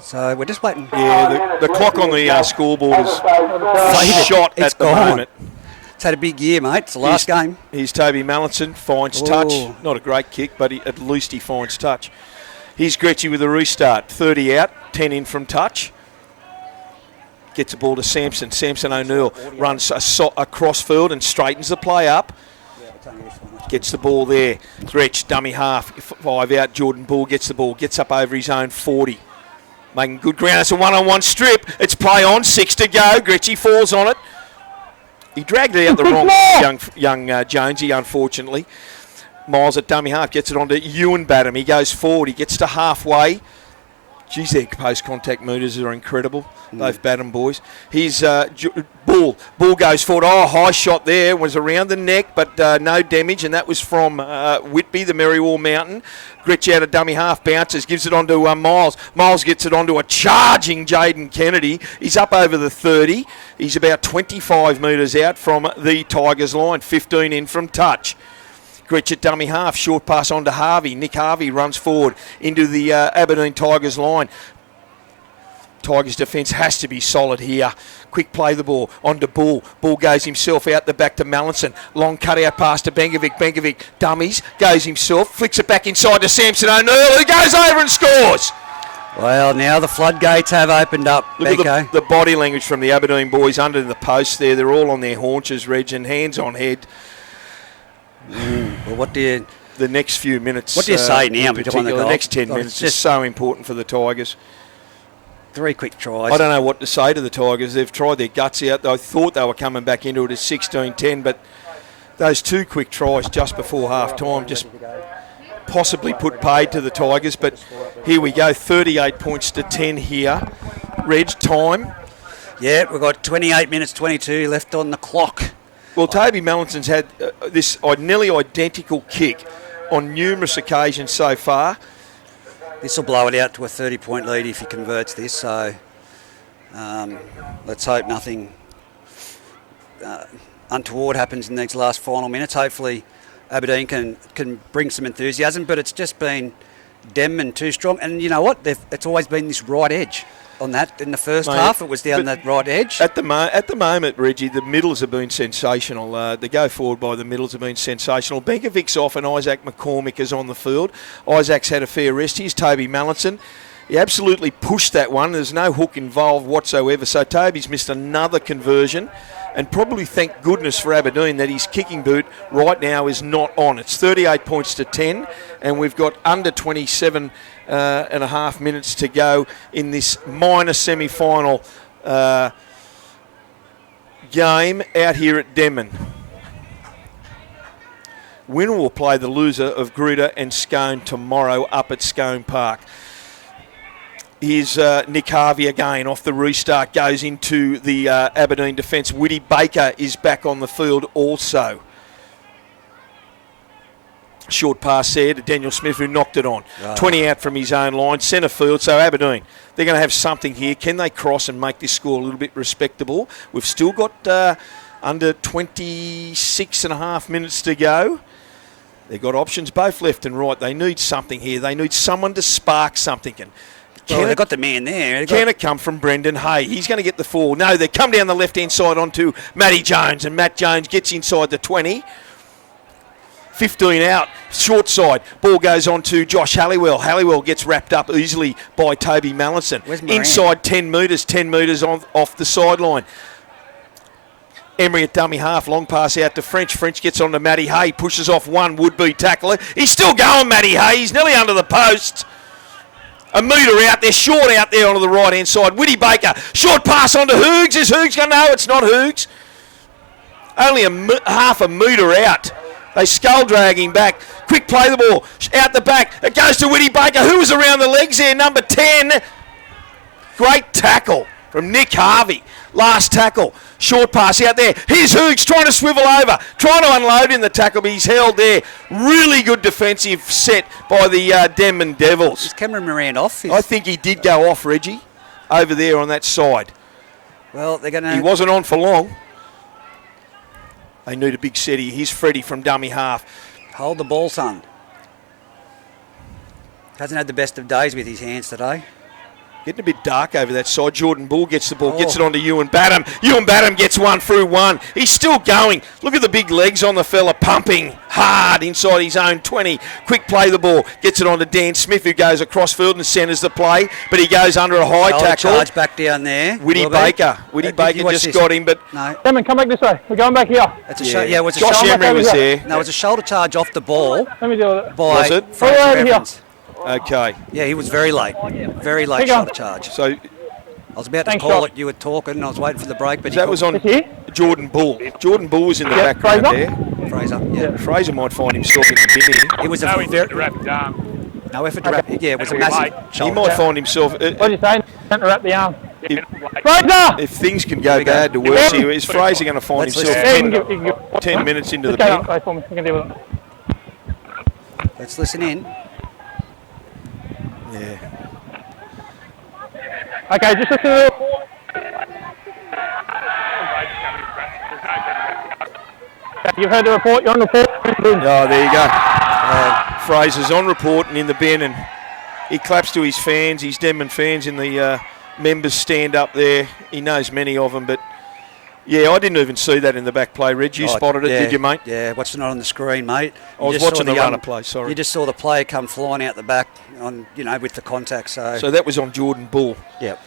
So we're just waiting. Yeah, the clock on the scoreboard is shot It's at the gone. moment. It's had a big year, mate. It's the last game. Here's Toby Mallinson, finds touch. Not a great kick, but at least he finds touch. Here's Gretchy with a restart. 30 out, 10 in from touch. Gets the ball to Samson. Samson O'Neill runs across field and straightens the play up. Gets the ball there. Gretch, dummy half. 5 out. Jordan Bull gets the ball. Gets up over his own 40. Making good ground. It's a one-on-one strip. It's play on. 6 to go. Gretchy falls on it. He dragged it out the wrong young Jonesy, unfortunately. Miles at dummy half. Gets it on to Ewan Badham. He goes forward. He gets to halfway. Geez, their post-contact meters are incredible. Both Badham boys. Here's Bull. Bull goes forward. Oh, high shot there. Was around the neck, but no damage, and that was from Whitby, the Merriwall Mountain. Gretch out of dummy half, bounces, gives it on to Miles. Miles gets it onto a charging Jaden Kennedy. He's up over the 30. He's about 25 metres out from the Tigers line. 15 in from touch. Gretch at dummy half, short pass on to Harvey. Nick Harvey runs forward into the Aberdeen Tigers line. Tigers defence has to be solid here. Quick play the ball on to Bull. Bull goes himself out the back to Mallinson. Long cutout pass to Benkovic. Benkovic dummies, goes himself, flicks it back inside to Samson O'Neill, who goes over and scores. Well, now the floodgates have opened up, Look at the body language from the Aberdeen boys under the post there. They're all on their haunches, Reg, and hands on head. Well, what do you... The next few minutes... What do you say now? The next 10 minutes is so important for the Tigers. 3 quick tries. I don't know what to say to the Tigers. They've tried their guts out. I thought they were coming back into it at 16-10, but those 2 quick tries just before half-time just possibly put paid to the Tigers. But here we go, 38 points to 10 here. Reg, time? Yeah, we've got 28 minutes 22 left on the clock. Well, Toby Mallinson's had this nearly identical kick on numerous occasions so far. This will blow it out to a 30-point lead if he converts this, so let's hope nothing untoward happens in these last final minutes. Hopefully Aberdeen can bring some enthusiasm, but it's just been Denman too strong. And you know what? It's always been this right edge. On that, in the first half, it was down that right edge. At the moment, Reggie, the middles have been sensational. The go forward by the middles have been sensational. Benkovic's off and Isaac McCormick is on the field. Isaac's had a fair rest. Here's Toby Mallinson. He absolutely pushed that one. There's no hook involved whatsoever. So Toby's missed another conversion. And probably thank goodness for Aberdeen that his kicking boot right now is not on. It's 38 points to 10, and we've got under 27 and a half minutes to go in this minor semi-final game out here at Denman. Winner will play the loser of Gruder and Scone tomorrow up at Scone Park. Here's Nick Harvey again off the restart, goes into the Aberdeen defence. Woody Baker is back on the field also. Short pass there to Daniel Smith, who knocked it on. 20 out from his own line, centre field. So Aberdeen, they're going to have something here. Can they cross and make this score a little bit respectable? We've still got under 26 and a half minutes to go. They've got options both left and right. They need something here. They need someone to spark something. And they've got the man there. Can it come from Brendan Hay? He's going to get the fall. No, they come down the left-hand side onto Matty Jones, and Matt Jones gets inside the 20. 15 out, short side. Ball goes on to Josh Halliwell. Halliwell gets wrapped up easily by Toby Mallinson. Inside 10 metres off the sideline. Emery at dummy half, long pass out to French. French gets on to Matty Hay, pushes off one would-be tackler. He's still going, Matty Hay. He's nearly under the post. A metre out there, short out there onto the right-hand side. Whitty Baker, short pass onto Hoogs. Is Hoogs going to know? It's not Hoogs. Only half a metre out. They skull drag him back. Quick play the ball. Out the back. It goes to Whitty Baker. Who was around the legs there? Number 10. Great tackle from Nick Harvey. Last tackle. Short pass out there. Here's Hoogs trying to swivel over. Trying to unload in the tackle, but he's held there. Really good defensive set by the Denman Devils. Is Cameron Moran off? I think he did go off, Reggie, over there on that side. Well, they're going to... He wasn't on for long. They need a big setty. Here's Freddie from dummy half. Hold the ball, son. Hasn't had the best of days with his hands today. Getting a bit dark over that side. Jordan Bull gets the ball, gets it onto Ewan Badham. Ewan Badham gets one through one. He's still going. Look at the big legs on the fella, pumping hard inside his own 20. Quick play the ball. Gets it onto Dan Smith, who goes across field and centres the play, but he goes under a high tackle. Charge back down there. Whitty Baker just got him, but... No. Cameron, come back this way. We're going back here. It's a it was a Josh shoulder... Emery was there. No, it was a shoulder charge off the ball. Let me deal with it. By Was it? Fraser Over here. Evans. Okay. Yeah, he was very late. Very late Hang on. shoulder charge. So I was about to Thanks, call Josh. it. You were talking, and I was waiting for the break, but that was on Is he? Jordan Bull. Jordan Bull was in the background Fraser? there. Fraser. Yeah, Fraser might find himself in the bin here. it was a No, he's very to wrap his arm. no effort to wrap. Yeah, it was a And we massive like- He shoulder. might find himself... What are you saying? Can't wrap the arm. if, Fraser! if things can go we go. bad to worse here, is Fraser going to find Let's himself Yeah, you 10, can give, 10 minutes into the Just go bin? up, wait for me. We can deal with it. Let's listen in. Yeah. Okay, just listen to the report. You've heard the report. You're on report. Oh, there you go. Fraser's on report and in the bin, and he claps to his fans, his Denman fans in the members stand up there. He knows many of them, but yeah, I didn't even see that in the back play. Reg, you spotted it, yeah, did you, mate? Yeah, watching it on the screen, mate. I was You just saw watching the runner play, sorry. You just saw the player come flying out the back on, with the contact. So that was on Jordan Bull. Yep.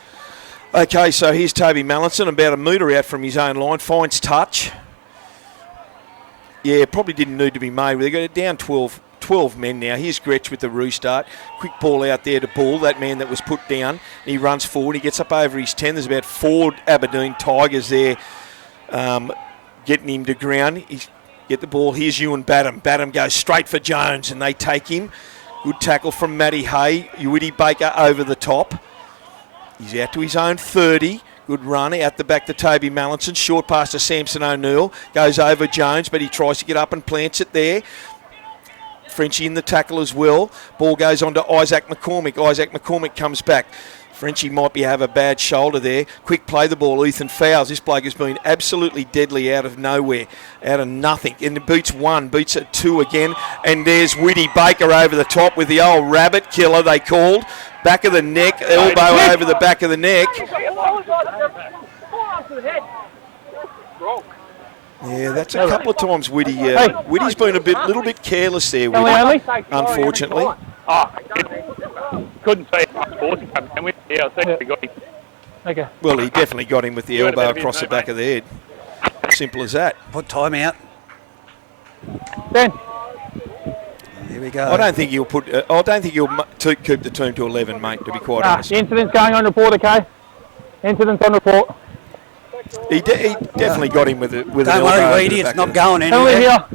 Okay, so here's Toby Mallinson, about a metre out from his own line, finds touch. Yeah, probably didn't need to be made. They've got it down 12 men now. Here's Gretsch with the restart. Quick ball out there to Bull, that man that was put down. He runs forward. He gets up over his 10. There's about 4 Aberdeen Tigers there getting him to ground. He's get the ball. Here's Ewan Badham. Badham goes straight for Jones and they take him. Good tackle from Matty Hay. Whitty Baker over the top. He's out to his own 30. Good run out the back to Toby Mallinson. Short pass to Samson O'Neill. Goes over Jones, but he tries to get up and plants it there. Frenchie in the tackle as well. Ball goes on to Isaac McCormick. Isaac McCormick comes back. Frenchie might have a bad shoulder there. Quick play the ball. Ethan Fowles. This bloke has been absolutely deadly out of nowhere, out of nothing. And it beats 1, beats it 2 again. And there's Whitty Baker over the top with the old rabbit killer they called. Back of the neck, elbow over the back of the neck. Yeah, that's a couple of times Whitty. Whitty's been a little bit careless there, Whitty, unfortunately. Oh, couldn't say it. Can we? Yeah, I think we got him. Okay. Well, he definitely got him with the elbow across the back of the head. Simple as that. Put time out. Ben. Here we go. I don't think he'll keep the team to 11, mate. To be quite honest, The incident's going on report, okay? Incident's on report. he definitely got him with Don't an worry, elbow. Weedy, it's not going Penalty anywhere. here.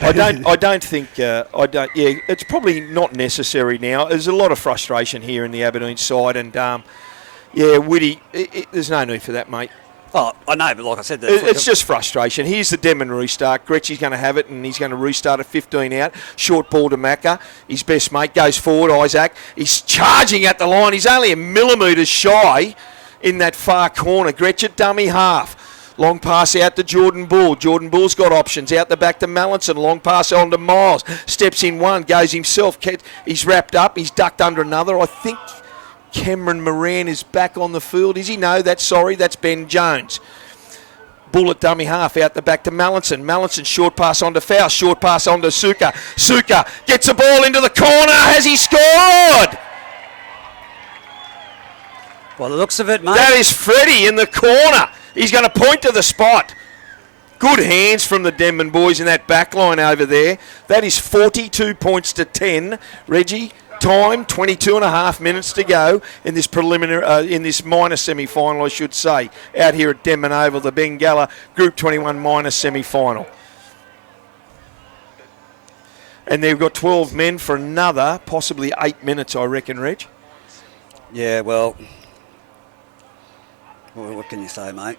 I don't think. Yeah, it's probably not necessary now. There's a lot of frustration here in the Aberdeen side, and Whitty, there's no need for that, mate. Oh, I know, but like I said, It's just frustration. Here's the Denman restart. Gretschy's going to have it, and he's going to restart at 15 out. Short ball to Macca. His best mate goes forward, Isaac. He's charging at the line. He's only a millimetre shy in that far corner. Gretsch at dummy half. Long pass out to Jordan Bull. Jordan Bull's got options. Out the back to Mallinson. Long pass on to Miles. Steps in one. Goes himself. He's wrapped up. He's ducked under another. I think Cameron Moran is back on the field. Is he? No, that's Ben Jones. Bull at dummy half. Out the back to Mallinson. Mallinson short pass on to Fowles. Short pass on to Suka. Suka gets the ball into the corner. Has he scored? Well, the looks of it, mate. That is Freddie in the corner. He's going to point to the spot. Good hands from the Denman boys in that back line over there. That is 42 points to 10. Reggie, time 22 and a half minutes to go in this preliminary, in this minor semi-final, I should say, out here at Denman Oval, the Bengalla Group 21 minor semi-final. And they've got 12 men for another, possibly 8 minutes, I reckon, Reg. Yeah, well, what can you say, mate?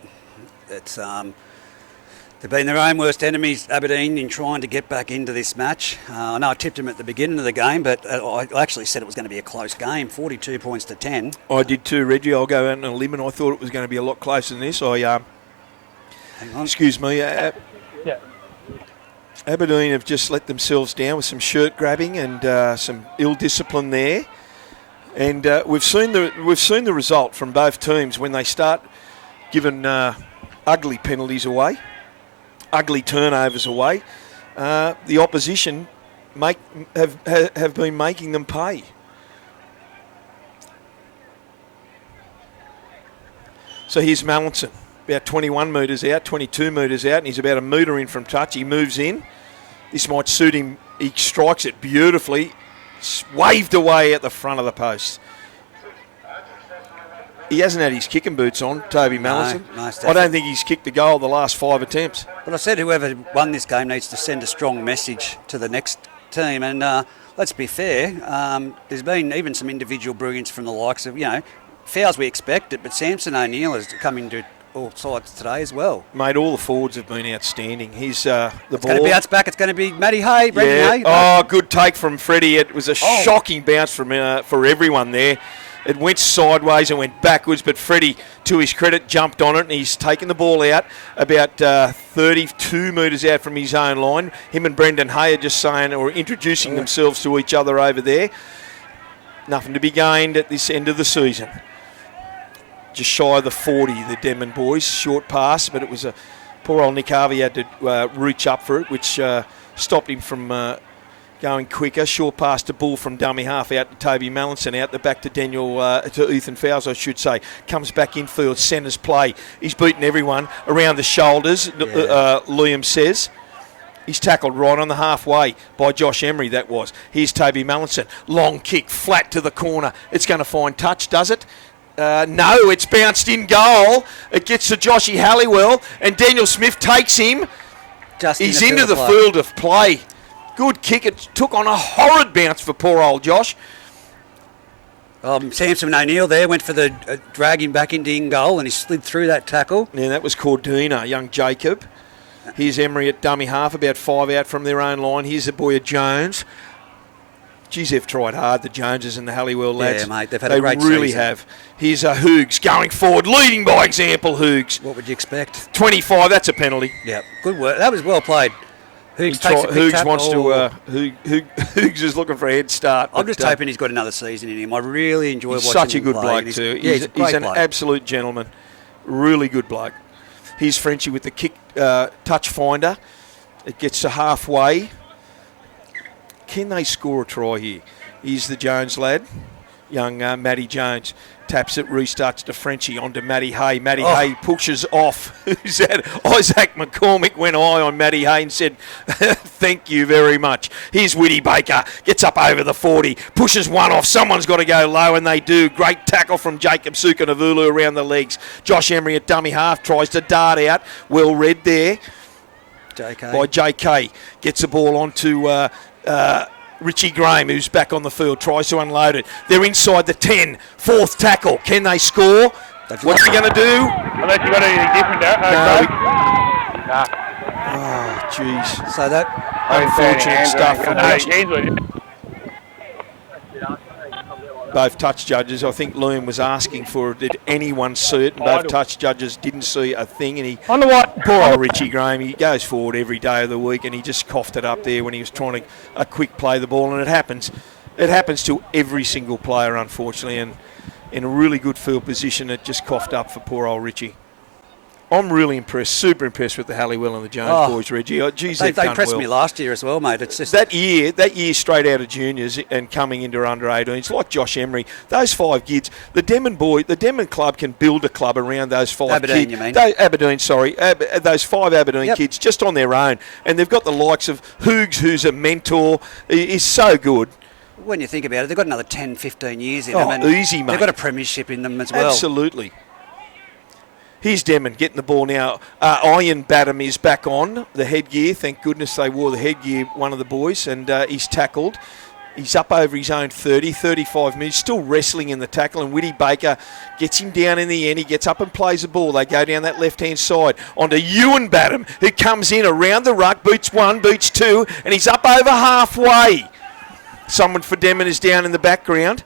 It's they've been their own worst enemies, Aberdeen, in trying to get back into this match. I know I tipped them at the beginning of the game, but I actually said it was going to be a close game, 42 points to 10. I did too, Reggie. I'll go out on a limb, and I thought it was going to be a lot closer than this. Hang on. Excuse me. Yeah. Aberdeen have just let themselves down with some shirt grabbing and some ill discipline there, and we've seen the result from both teams when they start giving ugly penalties away, ugly turnovers away. The opposition have been making them pay. So here's Mallinson. About 21 metres out, 22 metres out, and he's about a metre in from touch. He moves in. This might suit him. He strikes it beautifully. It's waved away at the front of the post. He hasn't had his kicking boots on, Toby Mallinson. No, I don't think he's kicked a goal the last 5 attempts. But I said whoever won this game needs to send a strong message to the next team. And let's be fair, there's been even some individual brilliance from the likes of, fouls we expected, but Samson O'Neill has come into all sides today as well. Mate, all the forwards have been outstanding. He's the ball. It's going to bounce back. It's going to be Matty Hay, Brendan Hay. Oh, good take from Freddie. It was a shocking bounce from for everyone there. It went sideways and went backwards, but Freddie, to his credit, jumped on it, and he's taken the ball out about 32 metres out from his own line. Him and Brendan Hay are just saying or introducing themselves to each other over there. Nothing to be gained at this end of the season. Just shy of the 40, the Denman boys. Short pass, but it was a poor old Nick Harvey had to reach up for it, which stopped him from going quicker. Short pass to Bull from dummy half out to Toby Mallinson, out the back to to Ethan Fowles, I should say. Comes back infield, centres play. He's beaten everyone around the shoulders, Liam says. He's tackled right on the halfway by Josh Emery, that was. Here's Toby Mallinson. Long kick, flat to the corner. It's going to find touch, does it? No, it's bounced in goal. It gets to Joshy Halliwell, and Daniel Smith takes him. He's into the field of play. Good kick. It took on a horrid bounce for poor old Josh. Samson O'Neill there went for the drag him back into in goal, and he slid through that tackle. Yeah, that was Cordina, young Jacob. Here's Emery at dummy half, about 5 out from their own line. Here's the boy of Jones. Geez, they've tried hard, the Joneses and the Halliwell lads. Yeah, mate, they've had a great season. They really season. have. Here's Hoogs going forward, leading by example, Hoogs. What would you expect? 25, that's a penalty. Yeah, good work. That was well played. Hoogs Hoogs is looking for a head start. I'm just hoping he's got another season in him. I really enjoy watching him play. He's such a good play. bloke too. He's an absolute gentleman. Really good bloke. Here's Frenchie with the kick touch finder. It gets to halfway. Can they score a try here? Here's the Jones lad, young Matty Jones. Taps it, restarts to Frenchie, onto Matty Hay. Matty Hay pushes off. Who's that? Isaac McCormick went eye on Matty Hay and said, thank you very much. Here's Whitty Baker, gets up over the 40, pushes one off. Someone's got to go low, and they do. Great tackle from Jacob Sukanavulu around the legs. Josh Emery at dummy half tries to dart out. Well read there by JK. Gets the ball onto Richie Graham, who's back on the field, tries to unload it. They're inside the 10. Fourth tackle. Can they score? What's he going to do? Unless you got anything different there. No. Oh, jeez. So that unfortunate stuff from both touch judges. I think Liam was asking for, did anyone see it? And both touch judges didn't see a thing. And poor old Richie Graham, he goes forward every day of the week, and he just coughed it up there when he was trying to quick play the ball. And it happens. It happens to every single player, unfortunately. And in a really good field position, it just coughed up for poor old Richie. I'm really impressed, super impressed with the Halliwell and the Jones boys, Reggie. Geez, They they've done impressed well. me last year as well, mate. It's just That year straight out of juniors and coming into under 18s, like Josh Emery, those 5 kids, the Denman club can build a club around those 5 Aberdeen, kids. you mean? Those 5 Aberdeen kids just on their own. And they've got the likes of Hoogs, who's a mentor, is so good. when you think about it, they've got another 10, 15 years in Oh, them. And easy, mate. They've got a premiership in them as well. Absolutely. Here's Denman getting the ball now. Iron Badham is back on the headgear. Thank goodness they wore the headgear, one of the boys, and he's tackled. He's up over his own 30, 35 minutes, still wrestling in the tackle, and Whitty Baker gets him down in the end. He gets up and plays the ball. They go down that left-hand side onto Ewan Badham, who comes in around the ruck, boots 1, boots 2, and he's up over halfway. Someone for Denman is down in the background.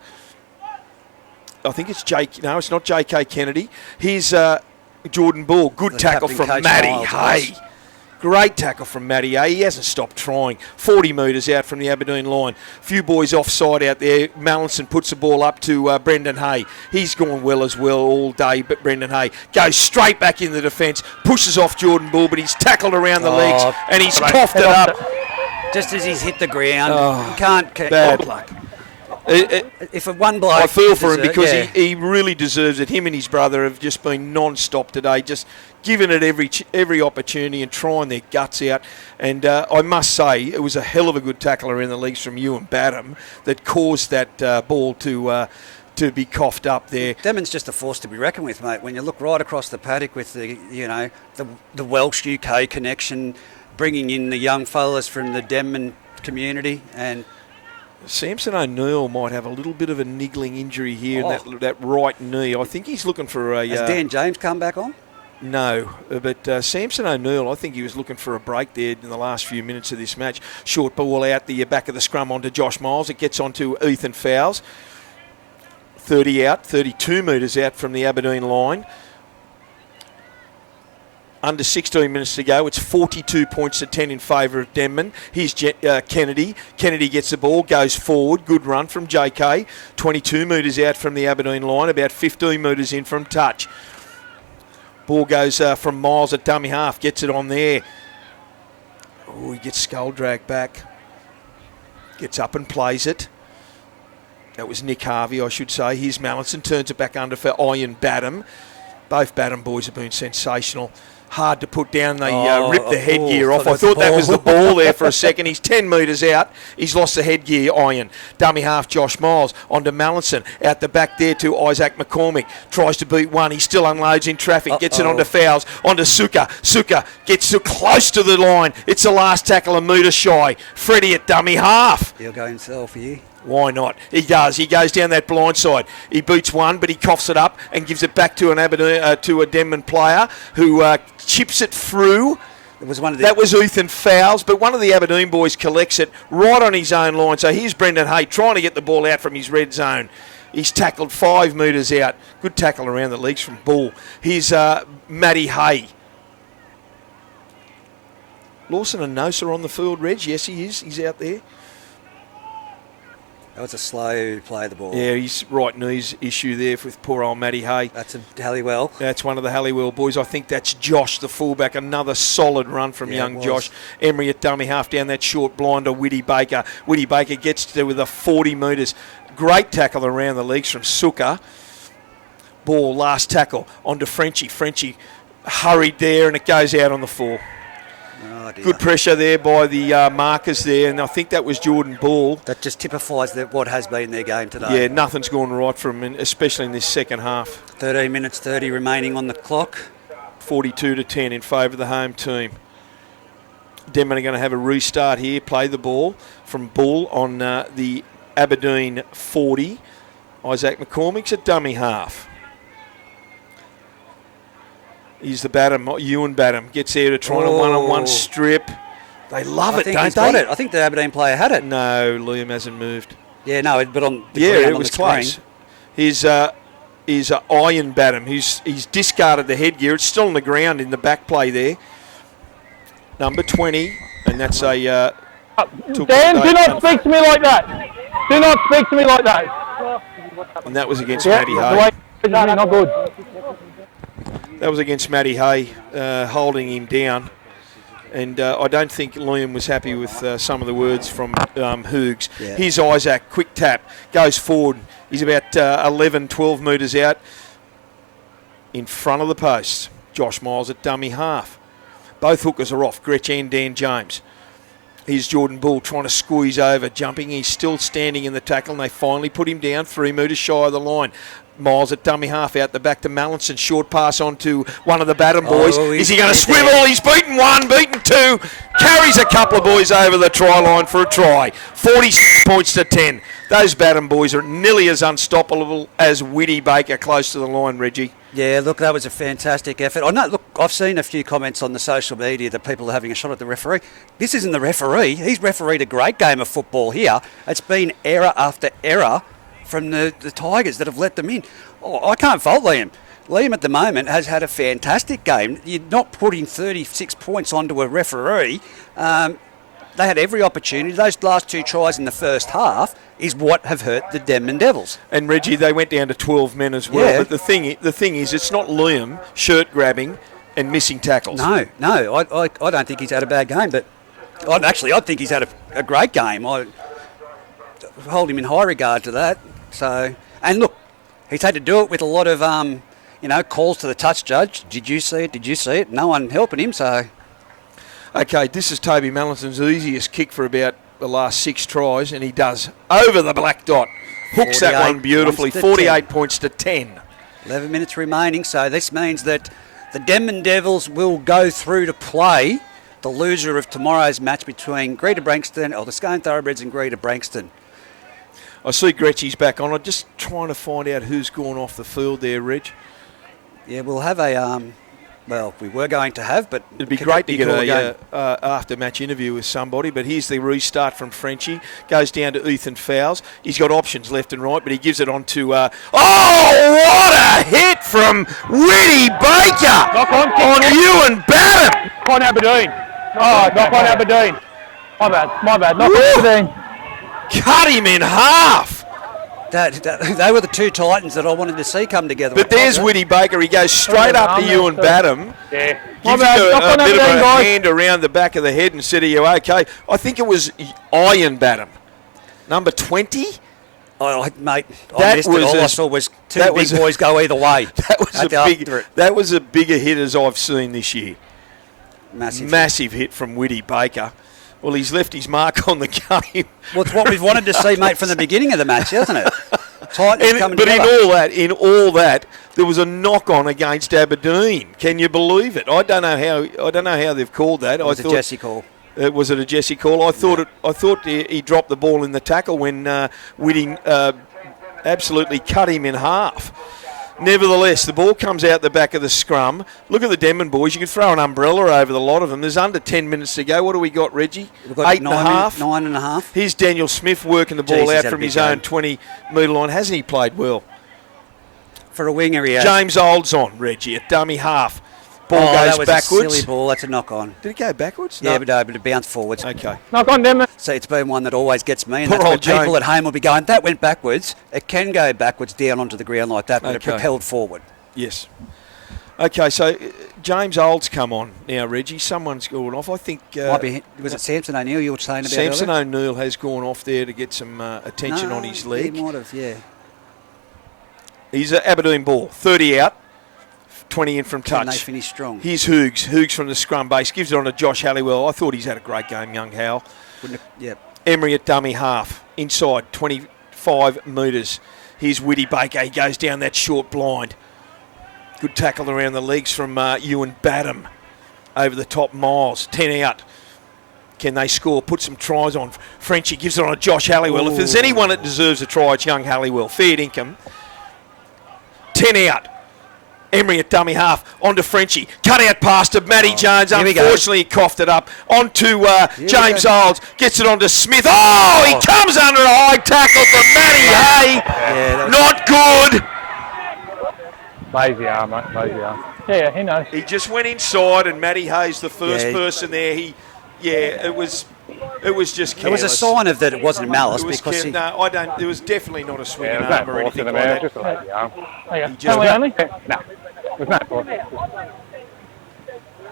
I think it's No, it's not J.K. Kennedy. Here's Jordan Bull. Good tackle from Matty Hay. Great tackle from Matty Hay. He hasn't stopped trying. 40 metres out from the Aberdeen line. Few boys offside out there. Mallinson puts the ball up to Brendan Hay. He's gone well as well all day, but Brendan Hay goes straight back in the defence, pushes off Jordan Bull, but he's tackled around the legs and he's coughed it up. Just as he's hit the ground. You can't bad luck. If one bloke... I feel for him because he really deserves it. Him and his brother have just been non-stop today, just giving it every opportunity and trying their guts out. And I must say, it was a hell of a good tackle around the legs from Ewan Badham that caused that ball to be coughed up there. Denman's just a force to be reckoned with, mate. When you look right across the paddock with the Welsh UK connection, bringing in the young fellas from the Denman community, and Samson O'Neill might have a little bit of a niggling injury here in that right knee. I think he's looking for a... Has Dan James come back on? No, but Samson O'Neill, I think he was looking for a break there in the last few minutes of this match. Short ball out the back of the scrum onto Josh Miles. It gets onto Ethan Fowles. 30 out, 32 metres out from the Aberdeen line. Under 16 minutes to go. It's 42 points to 10 in favour of Denman. Here's Kennedy. Kennedy gets the ball, goes forward. Good run from JK. 22 metres out from the Aberdeen line, about 15 metres in from touch. Ball goes from Miles at dummy half. Gets it on there. Oh, he gets skull dragged back. Gets up and plays it. That was Nick Harvey, I should say. Here's Mallinson. Turns it back under for Iron Badham. Both Badham boys have been sensational. Hard to put down. They ripped the headgear off. I thought that was the ball there for a second. He's 10 metres out. He's lost the headgear, Iron. Dummy half, Josh Miles. Onto Mallinson. Out the back there to Isaac McCormick. Tries to beat one. He still unloads in traffic. Gets it onto Fowles. Onto Suka. Suka gets too close to the line. It's the last tackle, a metre shy. Freddie at dummy half. He'll go himself here. Why not? He does. He goes down that blind side. He beats one, but he coughs it up and gives it back to a Denman player who chips it through. It was that was Ethan Fowles, but one of the Aberdeen boys collects it right on his own line. So here's Brendan Hay trying to get the ball out from his red zone. He's tackled 5 metres out. Good tackle around the legs from Bull. Here's Matty Hay. Lawson and Nosa on the field, Reg. Yes, he is. He's out there. That was a slow play of the ball. Yeah, his right knee's issue there with poor old Matty Hay. That's a Halliwell. That's one of the Halliwell boys. I think that's Josh, the fullback. Another solid run from young Josh. Emery at dummy half down that short blind to Whitty Baker. Whitty Baker gets to with a 40 metres. Great tackle around the legs from Suka. Ball, last tackle onto Frenchie. Frenchie hurried there and it goes out on the 4. Oh, good pressure there by the markers there, and I think that was Jordan Ball. That just typifies what has been their game today. Yeah, nothing's gone right for them, especially in this second half. 13 minutes 30 remaining on the clock. 42 to 10 in favour of the home team. Denman are going to have a restart here, play the ball from Bull on the Aberdeen 40. Isaac McCormick's a dummy half. He's the Badham, Ewan Badham. Gets there to try a one-on-one strip. They love it, don't they? I think the Aberdeen player had it. No, Liam hasn't moved. Yeah, no, but on the ground, it was close. He's Iron Badham. He's discarded the headgear. It's still on the ground in the back play there. Number 20, and that's a... Dan, do not speak to me like that. Do not speak to me like that. And that was against Matty Hay. Not good. That was against Matty Hay, holding him down. And I don't think Liam was happy with some of the words from Hoogs. Yeah. Here's Isaac, quick tap, goes forward. He's about 11, 12 metres out in front of the post. Josh Miles at dummy half. Both hookers are off, Gretsch and Dan James. Here's Jordan Bull trying to squeeze over, jumping. He's still standing in the tackle, and they finally put him down 3 metres shy of the line. Miles at dummy half out the back to Mallinson. Short pass on to one of the Batten boys. Is he going to swivel? There. He's beaten one, beaten two. Carries a couple of boys over the try line for a try. 46 points to 10. Those Batten boys are nearly as unstoppable as Whitty Baker close to the line, Reggie. Yeah, look, that was a fantastic effort. I know, look, I've seen a few comments on the social media that people are having a shot at the referee. This isn't the referee. He's refereed a great game of football here. It's been error after error from the Tigers that have let them in. Oh, I can't fault Liam. Liam at the moment has had a fantastic game. You're not putting 36 points onto a referee. They had every opportunity. Those last 2 tries in the first half is what have hurt the Denman Devils. And Reggie, they went down to 12 men as well. Yeah. But the thing is, it's not Liam shirt grabbing and missing tackles. No, I don't think he's had a bad game. But I think he's had a great game. I hold him in high regard to that. So, and look, he's had to do it with a lot of calls to the touch judge. Did you see it? Did you see it? No one helping him. So. Okay, this is Toby Mallinson's easiest kick for about the last 6 tries, and he does over the black dot. Hooks that one beautifully. 48 points to 10. 11 minutes remaining, so this means that the Denman Devils will go through to play the loser of tomorrow's match between Greater Branxton, or the Scone Thoroughbreds and Greater Branxton. I see Gretchy's back on. I'm just trying to find out who's gone off the field there, Reg. Yeah, we'll have a... Well, we were going to have, but... It'd be great to get a after-match interview with somebody, but here's the restart from Frenchie. Goes down to Ethan Fowles. He's got options left and right, but he gives it on to... what a hit from Whitty Baker on Ewan Batten. Knock on Aberdeen. Oh, knock on Aberdeen. My bad. Knock on Aberdeen. Cut him in half. They were the 2 Titans that I wanted to see come together. But there's Whitty Baker. He goes straight up to Ewan Batten. Yeah. Gives you a bit of a hand around the back of the head and said, are you okay? I think it was Iron Batten. Number 20? Oh, mate, I missed it. All I saw was 2 big boys go either way. That was a bigger hit as I've seen this year. Massive hit from Whitty Baker. Well, he's left his mark on the game. Well, it's what we've wanted to see, mate, from the beginning of the match, hasn't it? Titans coming together. in all that, there was a knock-on against Aberdeen. Can you believe it? I don't know how they've called that. It was a Jesse call. Was it a Jesse call? I thought he dropped the ball in the tackle when Whitty absolutely cut him in half. Nevertheless, the ball comes out the back of the scrum. Look at the Denman boys. You could throw an umbrella over the lot of them. There's under 10 minutes to go. What do we got, Reggie? We've got 8.5. 9.5. Here's Daniel Smith working the ball out from his own 20-metre line. Hasn't he played well? For a winger, he has. James Old's on, Reggie, at dummy half. Ball goes that was backwards. A silly ball. That's a knock-on. Did it go backwards? Yeah, No. but it bounced forwards. Okay. Knock on Denman. So it's been one that always gets me, and Poor that's when old James. people at home will be going, that went backwards. It can go backwards down onto the ground like that, but it propelled forward. Yes. Okay, so James Old's come on now, Reggie. Someone's gone off. I think... was it Samson O'Neill you were saying about Samson earlier? O'Neill has gone off there to get some attention on his leg. He might have, yeah. He's an Aberdeen ball. 30 out, 20 in from touch. And they finish strong. Here's Hoogs. Hoogs from the scrum base. Gives it on to Josh Halliwell. I thought he's had a great game, young Hal. Yep. Emery at dummy half. Inside, 25 metres. Here's Whitty Baker. He goes down that short blind. Good tackle around the legs from Ewan Batten. Over the top, Miles. 10 out. Can they score? Put some tries on. Frenchie gives it on to Josh Halliwell. If there's anyone that deserves a try, it's young Halliwell. Fair income. 10 out. Emery at dummy half. On to Frenchie. Cut out pass to Matty Jones. Unfortunately, he coughed it up. On to James Olds. Gets it on to Smith. Oh, he comes under a high tackle from Matty Hay. Yeah, Not good. Lazy arm, mate. Lazy arm. Yeah, he knows. He just went inside, and Matty Hay's the first person there. He Yeah, it was just careless. It was a sign of that it wasn't malice It was because no, I don't. It was definitely not a swinging Yeah, there's arm no or force anything in like the that. Just a lazy arm. Penalty only? No. There's no force.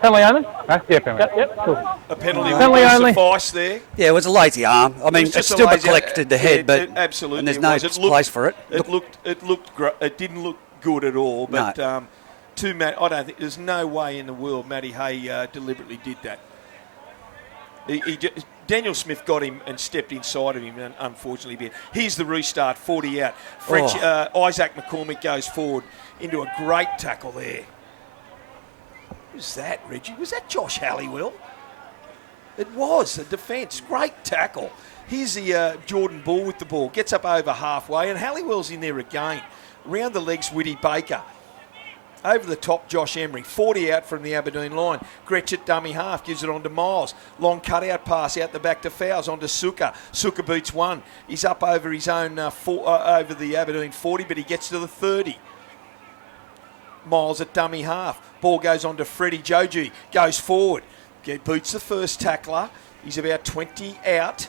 Penalty only? Huh? Yeah, penalty. Yep, cool. A penalty Penalty would only. suffice there. Yeah, it was a lazy arm. I mean, was it just a still lazy- neglected the yeah, head, but absolutely and there's it no was. It looked- place for it. It looked. It didn't look good at all. But No. to Matt, I don't think there's no way in the world Matty Hay deliberately did that. Daniel Smith got him and stepped inside of him, and unfortunately, here's the restart. 40 out. Isaac McCormick goes forward into a great tackle there. Who's that, Reggie? Was that Josh Halliwell? It was a defence. Great tackle. Here's the Jordan Bull with the ball. Gets up over halfway, and Halliwell's in there again. Round the legs, Whitty Baker. Over the top, Josh Emery. 40 out from the Aberdeen line. Gretchett, dummy half, gives it on to Miles. Long cutout pass out the back to Fowles, on to Suka. Suka beats one. He's up over his own, over the Aberdeen 40, but he gets to the 30. Miles at dummy half. Ball goes on to Freddie Joji. Goes forward. Boots the first tackler. He's about 20 out.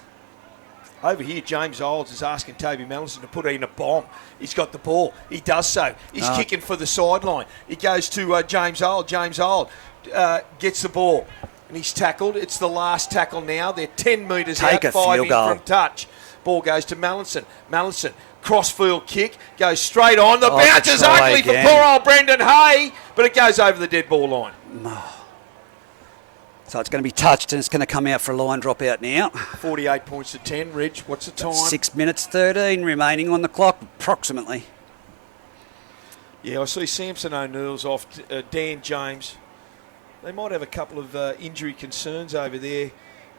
Over here, James Olds is asking Toby Mallison to put in a bomb. He's got the ball. He does so. He's kicking for the sideline. He goes to James Old. James Old gets the ball. And he's tackled. It's the last tackle now. They're 10 metres Take out, a 5 field in goal. from touch. Ball goes to Mallinson. Mallinson, crossfield kick, goes straight on. The bounce is try ugly again. for poor old Brendan Hay, but it goes over the dead ball line. So it's going to be touched and it's going to come out for a line drop out now. 48 points to 10. Reg, what's the time? 6 minutes 13 remaining on the clock, approximately. Yeah, I see Samson O'Neill's off, Dan James. They might have a couple of injury concerns over there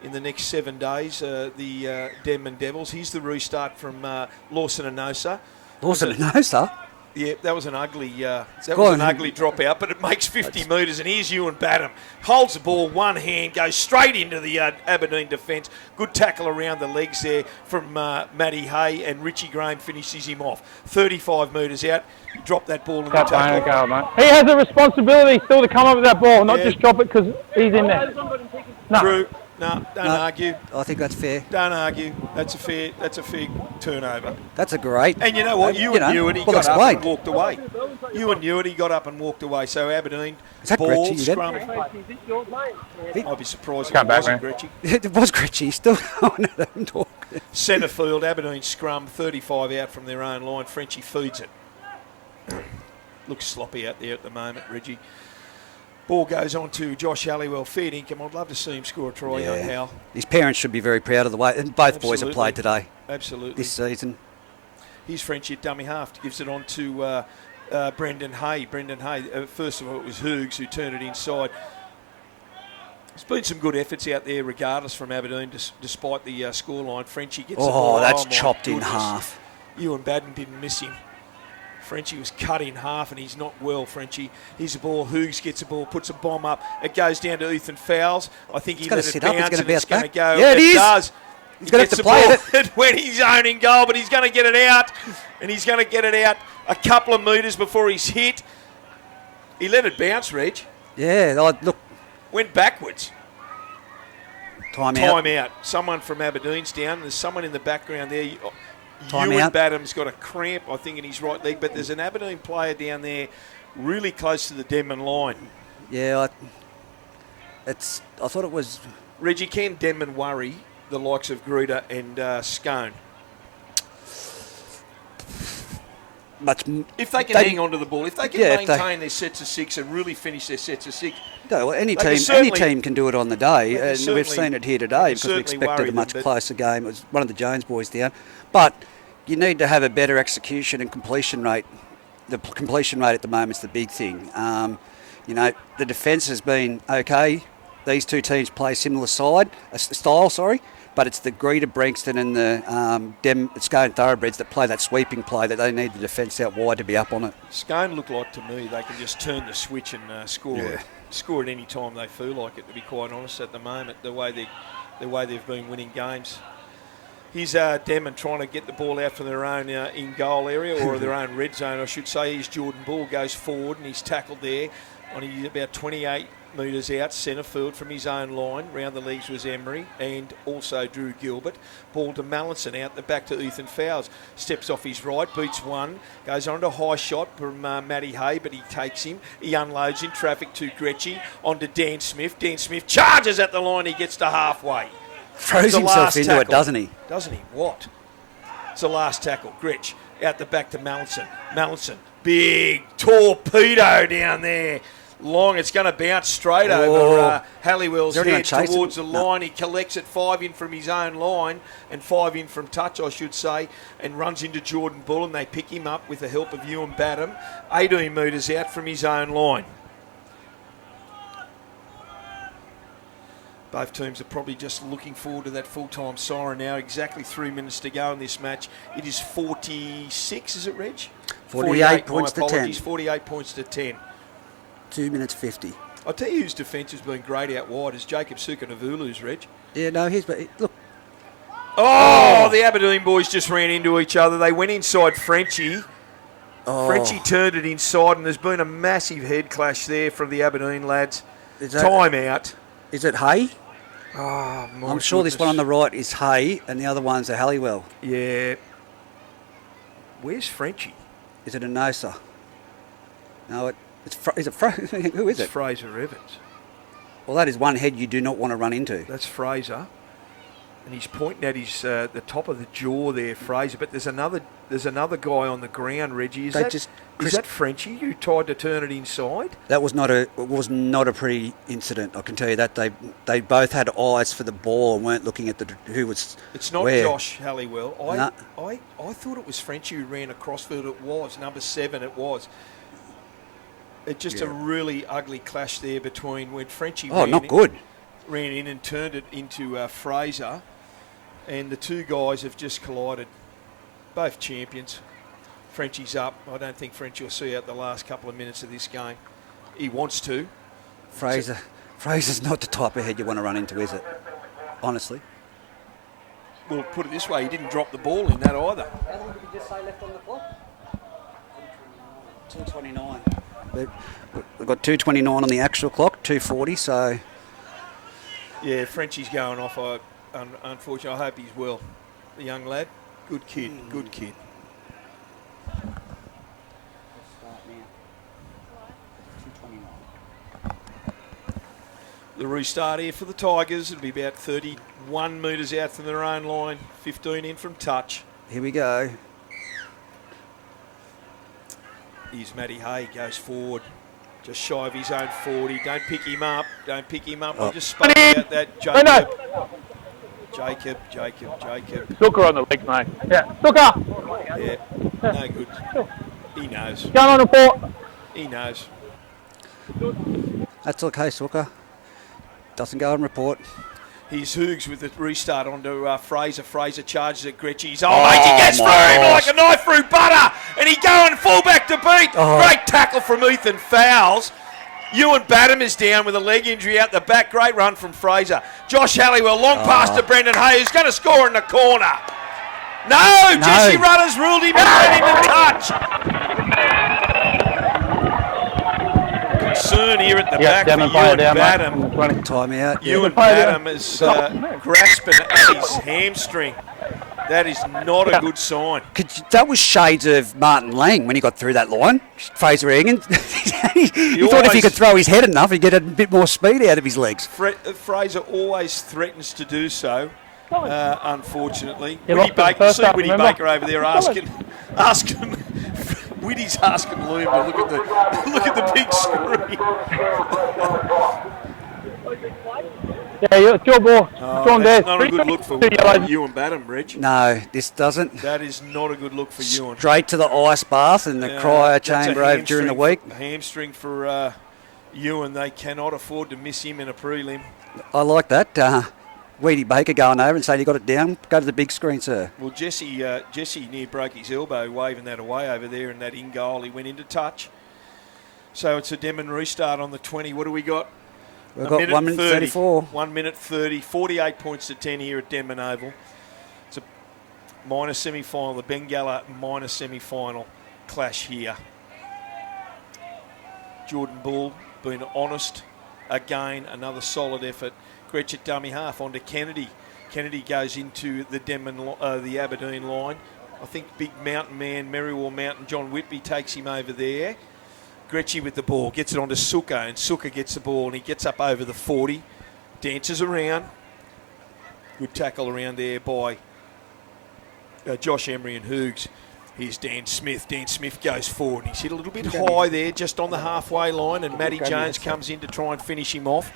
in the next 7 days, the Denman Devils. Here's the restart from Lawson and Nosa. Lawson and Nosa? Yeah, that was an ugly dropout, but it makes 50 metres, and here's Ewan Badham. Holds the ball, one hand, goes straight into the Aberdeen defence. Good tackle around the legs there from Matty Hay, and Richie Graham finishes him off. 35 metres out, drop that ball in the tackle. Go, mate. He has a responsibility still to come up with that ball, not just drop it because he's in there. No. True. No, don't argue. I think that's fair. Don't argue. That's a fair turnover. That's a great. And you know what? You knew it. He well got up explained. and walked away. You knew it. He got up and walked away. So Aberdeen, Is that ball, Gretchy, scrum. I'd be surprised if Come it back, wasn't man. Gretchy. It was Gritchy, still going at him. Centre field, Aberdeen scrum, 35 out from their own line. Frenchie feeds it. Looks sloppy out there at the moment, Reggie. Ball goes on to Josh Halliwell, fair income. I'd love to see him score a try, young Hal. His parents should be very proud of the way, and both boys have played today. Absolutely. This season. Here's Frenchie at dummy half. Gives it on to Brendan Hay. Brendan Hay, first of all, it was Hoogs who turned it inside. There's been some good efforts out there regardless from Aberdeen, despite the scoreline. Frenchie gets the ball. That's my chopped in goodness. half. Ewan Baden didn't miss him. Frenchie was cut in half and he's not well, Frenchie. Here's the ball. Hoogs gets the ball, puts a bomb up. It goes down to Ethan Fowles. I think he let it bounce and it's going to go. Yeah, it is. Does. He's going to have to play it. When he's owning goal, but he's going to get it out. And he's going to get it out a couple of metres before he's hit. He let it bounce, Reg. Yeah, look. Went backwards. Time out. Time out. Someone from Aberdeen's down. There's someone in the background there. Time Ewan out. Badham's got a cramp, I think, in his right leg, but there's an Aberdeen player down there really close to the Denman line. Yeah, I thought it was. Reggie, can Denman worry the likes of Gruder and Scone? If they can hang on to the ball, if they can maintain their sets of six and really finish their sets of six. No, well, any team can do it on the day, and we've seen it here today because we expected a much closer game. It was one of the Jones boys down. But you need to have a better execution and completion rate. The completion rate at the moment is the big thing. The defence has been okay. These two teams play similar style, but it's the Greeter, Brankston and the Scone Thoroughbreds that play that sweeping play that they need the defence out wide to be up on it. Scone look like to me they can just turn the switch and score at any time they feel like it, to be quite honest, at the moment, the way they've been winning games. Here's Denman trying to get the ball out from their own in-goal area, or their own red zone, I should say. Here's Jordan Bull, goes forward, and he's tackled there on his about 28 metres out, centre field from his own line. Round the legs was Emery and also Drew Gilbert. Ball to Mallinson, out the back to Ethan Fowles. Steps off his right, beats one. Goes on to high shot from Matty Hay, but he takes him. He unloads in traffic to Gretchy. On to Dan Smith. Dan Smith charges at the line. He gets to halfway. Throws himself into it, doesn't he? Doesn't he? What? It's the last tackle. Gretch out the back to Mallinson. Mallinson, big torpedo down there. Long, it's going to bounce straight over Halliwell's head towards the line. He collects it 5 in from his own line and 5 in from touch, I should say, and runs into Jordan Bull, and they pick him up with the help of Ewan Badham. 18 metres out from his own line. Both teams are probably just looking forward to that full-time siren now. Exactly 3 minutes to go in this match. It is 46, is it, Reg? 48 points to 10. 48 points to 10. 2 minutes 50. I'll tell you whose defence has been great out wide is Jacob Sukanavulu's, Reg. Yeah, no, look. Oh, the Aberdeen boys just ran into each other. They went inside Frenchie. Frenchie turned it inside, and there's been a massive head clash there from the Aberdeen lads. Time out. Is it Hay? Oh, my I'm sure this one on the right is Hay, and the other one's a Halliwell. Yeah. Where's Frenchie? Is it a Nosa? No, is it who is it? It's Fraser Evans. Well, that is one head you do not want to run into. That's Fraser, and he's pointing at his the top of the jaw there, Fraser. But there's another guy on the ground, Reggie. Is that Frenchie who tried to turn it inside? That was not a pretty incident. I can tell you that they both had eyes for the ball and weren't looking at who was. It's not where. Josh Halliwell. I thought it was Frenchie who ran across field. It was number 7. It was. It's just a really ugly clash there between when Frenchie ran in and turned it into Fraser, and the two guys have just collided. Both champions. Frenchie's up. I don't think Frenchie will see out the last couple of minutes of this game. He wants to. Fraser's not the type of head you want to run into, is it? Honestly. Well, put it this way, he didn't drop the ball in that either. How long did you just say left on the clock? 2:29. We've got 2:29 on the actual clock, 2:40, so... Yeah, Frenchie's going off. Unfortunately, I hope he's well. The young lad. Good kid, good kid. The restart here for the Tigers. It'll be about 31 metres out from their own line, 15 in from touch. Here we go. Here's Matty Hay, goes forward, just shy of his own 40. Don't pick him up. I just spoke about that. Jacob. Sooker on the legs, mate. Yeah, Sooker. Yeah, no good. He knows. Going on report. He knows. That's okay, Sooker. Doesn't go on report. Here's Hoogs with the restart onto Fraser. Fraser charges at Gretchy's. Mate, he gets through him like a knife through butter. And he going fullback to beat. Great tackle from Ethan Fowles. Ewan Badham is down with a leg injury out the back. Great run from Fraser. Josh Halliwell, long pass to Brendan Hay, who's going to score in the corner. No, Jesse Rudders ruled him out and into touch. Concern here at the back for Ewan Badham. Time out. Ewan Badham is grasping at his hamstring. That is not a good sign. That was shades of Martin Lang when he got through that line. Fraser Egan. He thought if he could throw his head enough, he'd get a bit more speed out of his legs. Fraser always threatens to do so, unfortunately. Whitty Baker over there asking Whitty's asking Loom to look at the big screen. Yeah, it's your ball. That's not a good look for Ewan Badham, Reg. No, this doesn't. That is not a good look for Ewan. Straight to the ice bath and the cryo chamber over during the week. Hamstring for Ewan. They cannot afford to miss him in a prelim. I like that. Whitty Baker going over and saying, you got it down, go to the big screen, sir. Well, Jesse near broke his elbow waving that away over there in that in goal. He went into touch. So it's a Demon restart on the 20. What do we got? We've got 1 minute 34. 1 minute 30, 48 points to 10 here at Denman Oval. It's a minor semi-final, the Bengalla minor semi-final clash here. Jordan Bull being honest again, another solid effort. Gretsch at dummy half onto Kennedy. Kennedy goes into the the Aberdeen line. I think big mountain man, Merriwell Mountain, John Whitby takes him over there. Gretschy with the ball, gets it onto Suka, and Suka gets the ball, and he gets up over the 40, dances around. Good tackle around there by Josh Emery and Hoogs. Here's Dan Smith. Dan Smith goes forward. He's hit a little bit high there, just on the halfway line, and Matty Jones comes in to try and finish him off.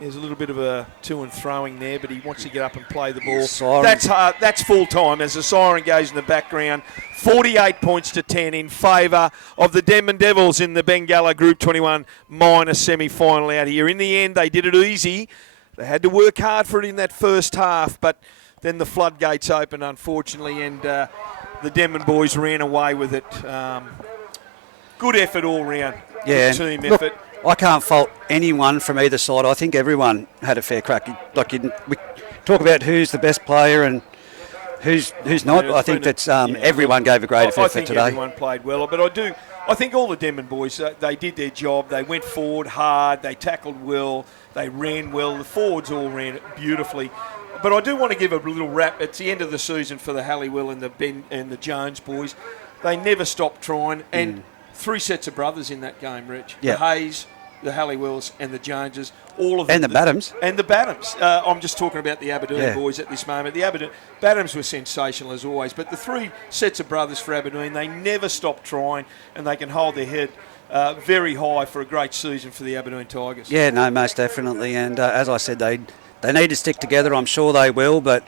There's a little bit of a to and throwing there, but he wants to get up and play the ball. Siren. That's hard. That's full time as the siren goes in the background. 48 points to 10 in favour of the Denman Devils in the Bengalla Group 21 minor semi-final out here. In the end, they did it easy. They had to work hard for it in that first half, but then the floodgates opened, unfortunately, and the Denman boys ran away with it. Good effort all round. Yeah. Good team Look, effort. I can't fault anyone from either side. I think everyone had a fair crack. We talk about who's the best player and who's not. I think that's everyone gave a great effort I think today. Everyone played well, but I think all the Denman boys, they did their job. They went forward hard. They tackled well. They ran well. The forwards all ran beautifully. But I do want to give a little rap. It's the end of the season for the Halliwell and the Ben and the Jones boys. They never stopped trying, and 3 sets of brothers in that game, Rich. Yeah. The Hayes, the Halliwells, and the Joneses. All of them. And the Badhams. And the Badhams. I'm just talking about the Aberdeen boys at this moment. The Badhams were sensational as always, but the 3 sets of brothers for Aberdeen, they never stopped trying, and they can hold their head very high for a great season for the Aberdeen Tigers. Yeah, no, most definitely. And as I said, they need to stick together. I'm sure they will. But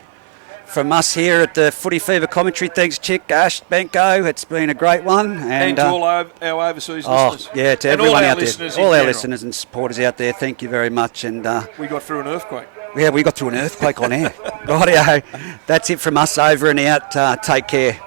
from us here at the Footy Fever commentary, thanks, Chick, Ash, Benko. It's been a great one. And to all our overseas listeners. Yeah, to and everyone all out there. listeners All our general. listeners and supporters out there, thank you very much. And we got through an earthquake. yeah, we got through an earthquake on air. Rightio. That's it from us over and out. Take care.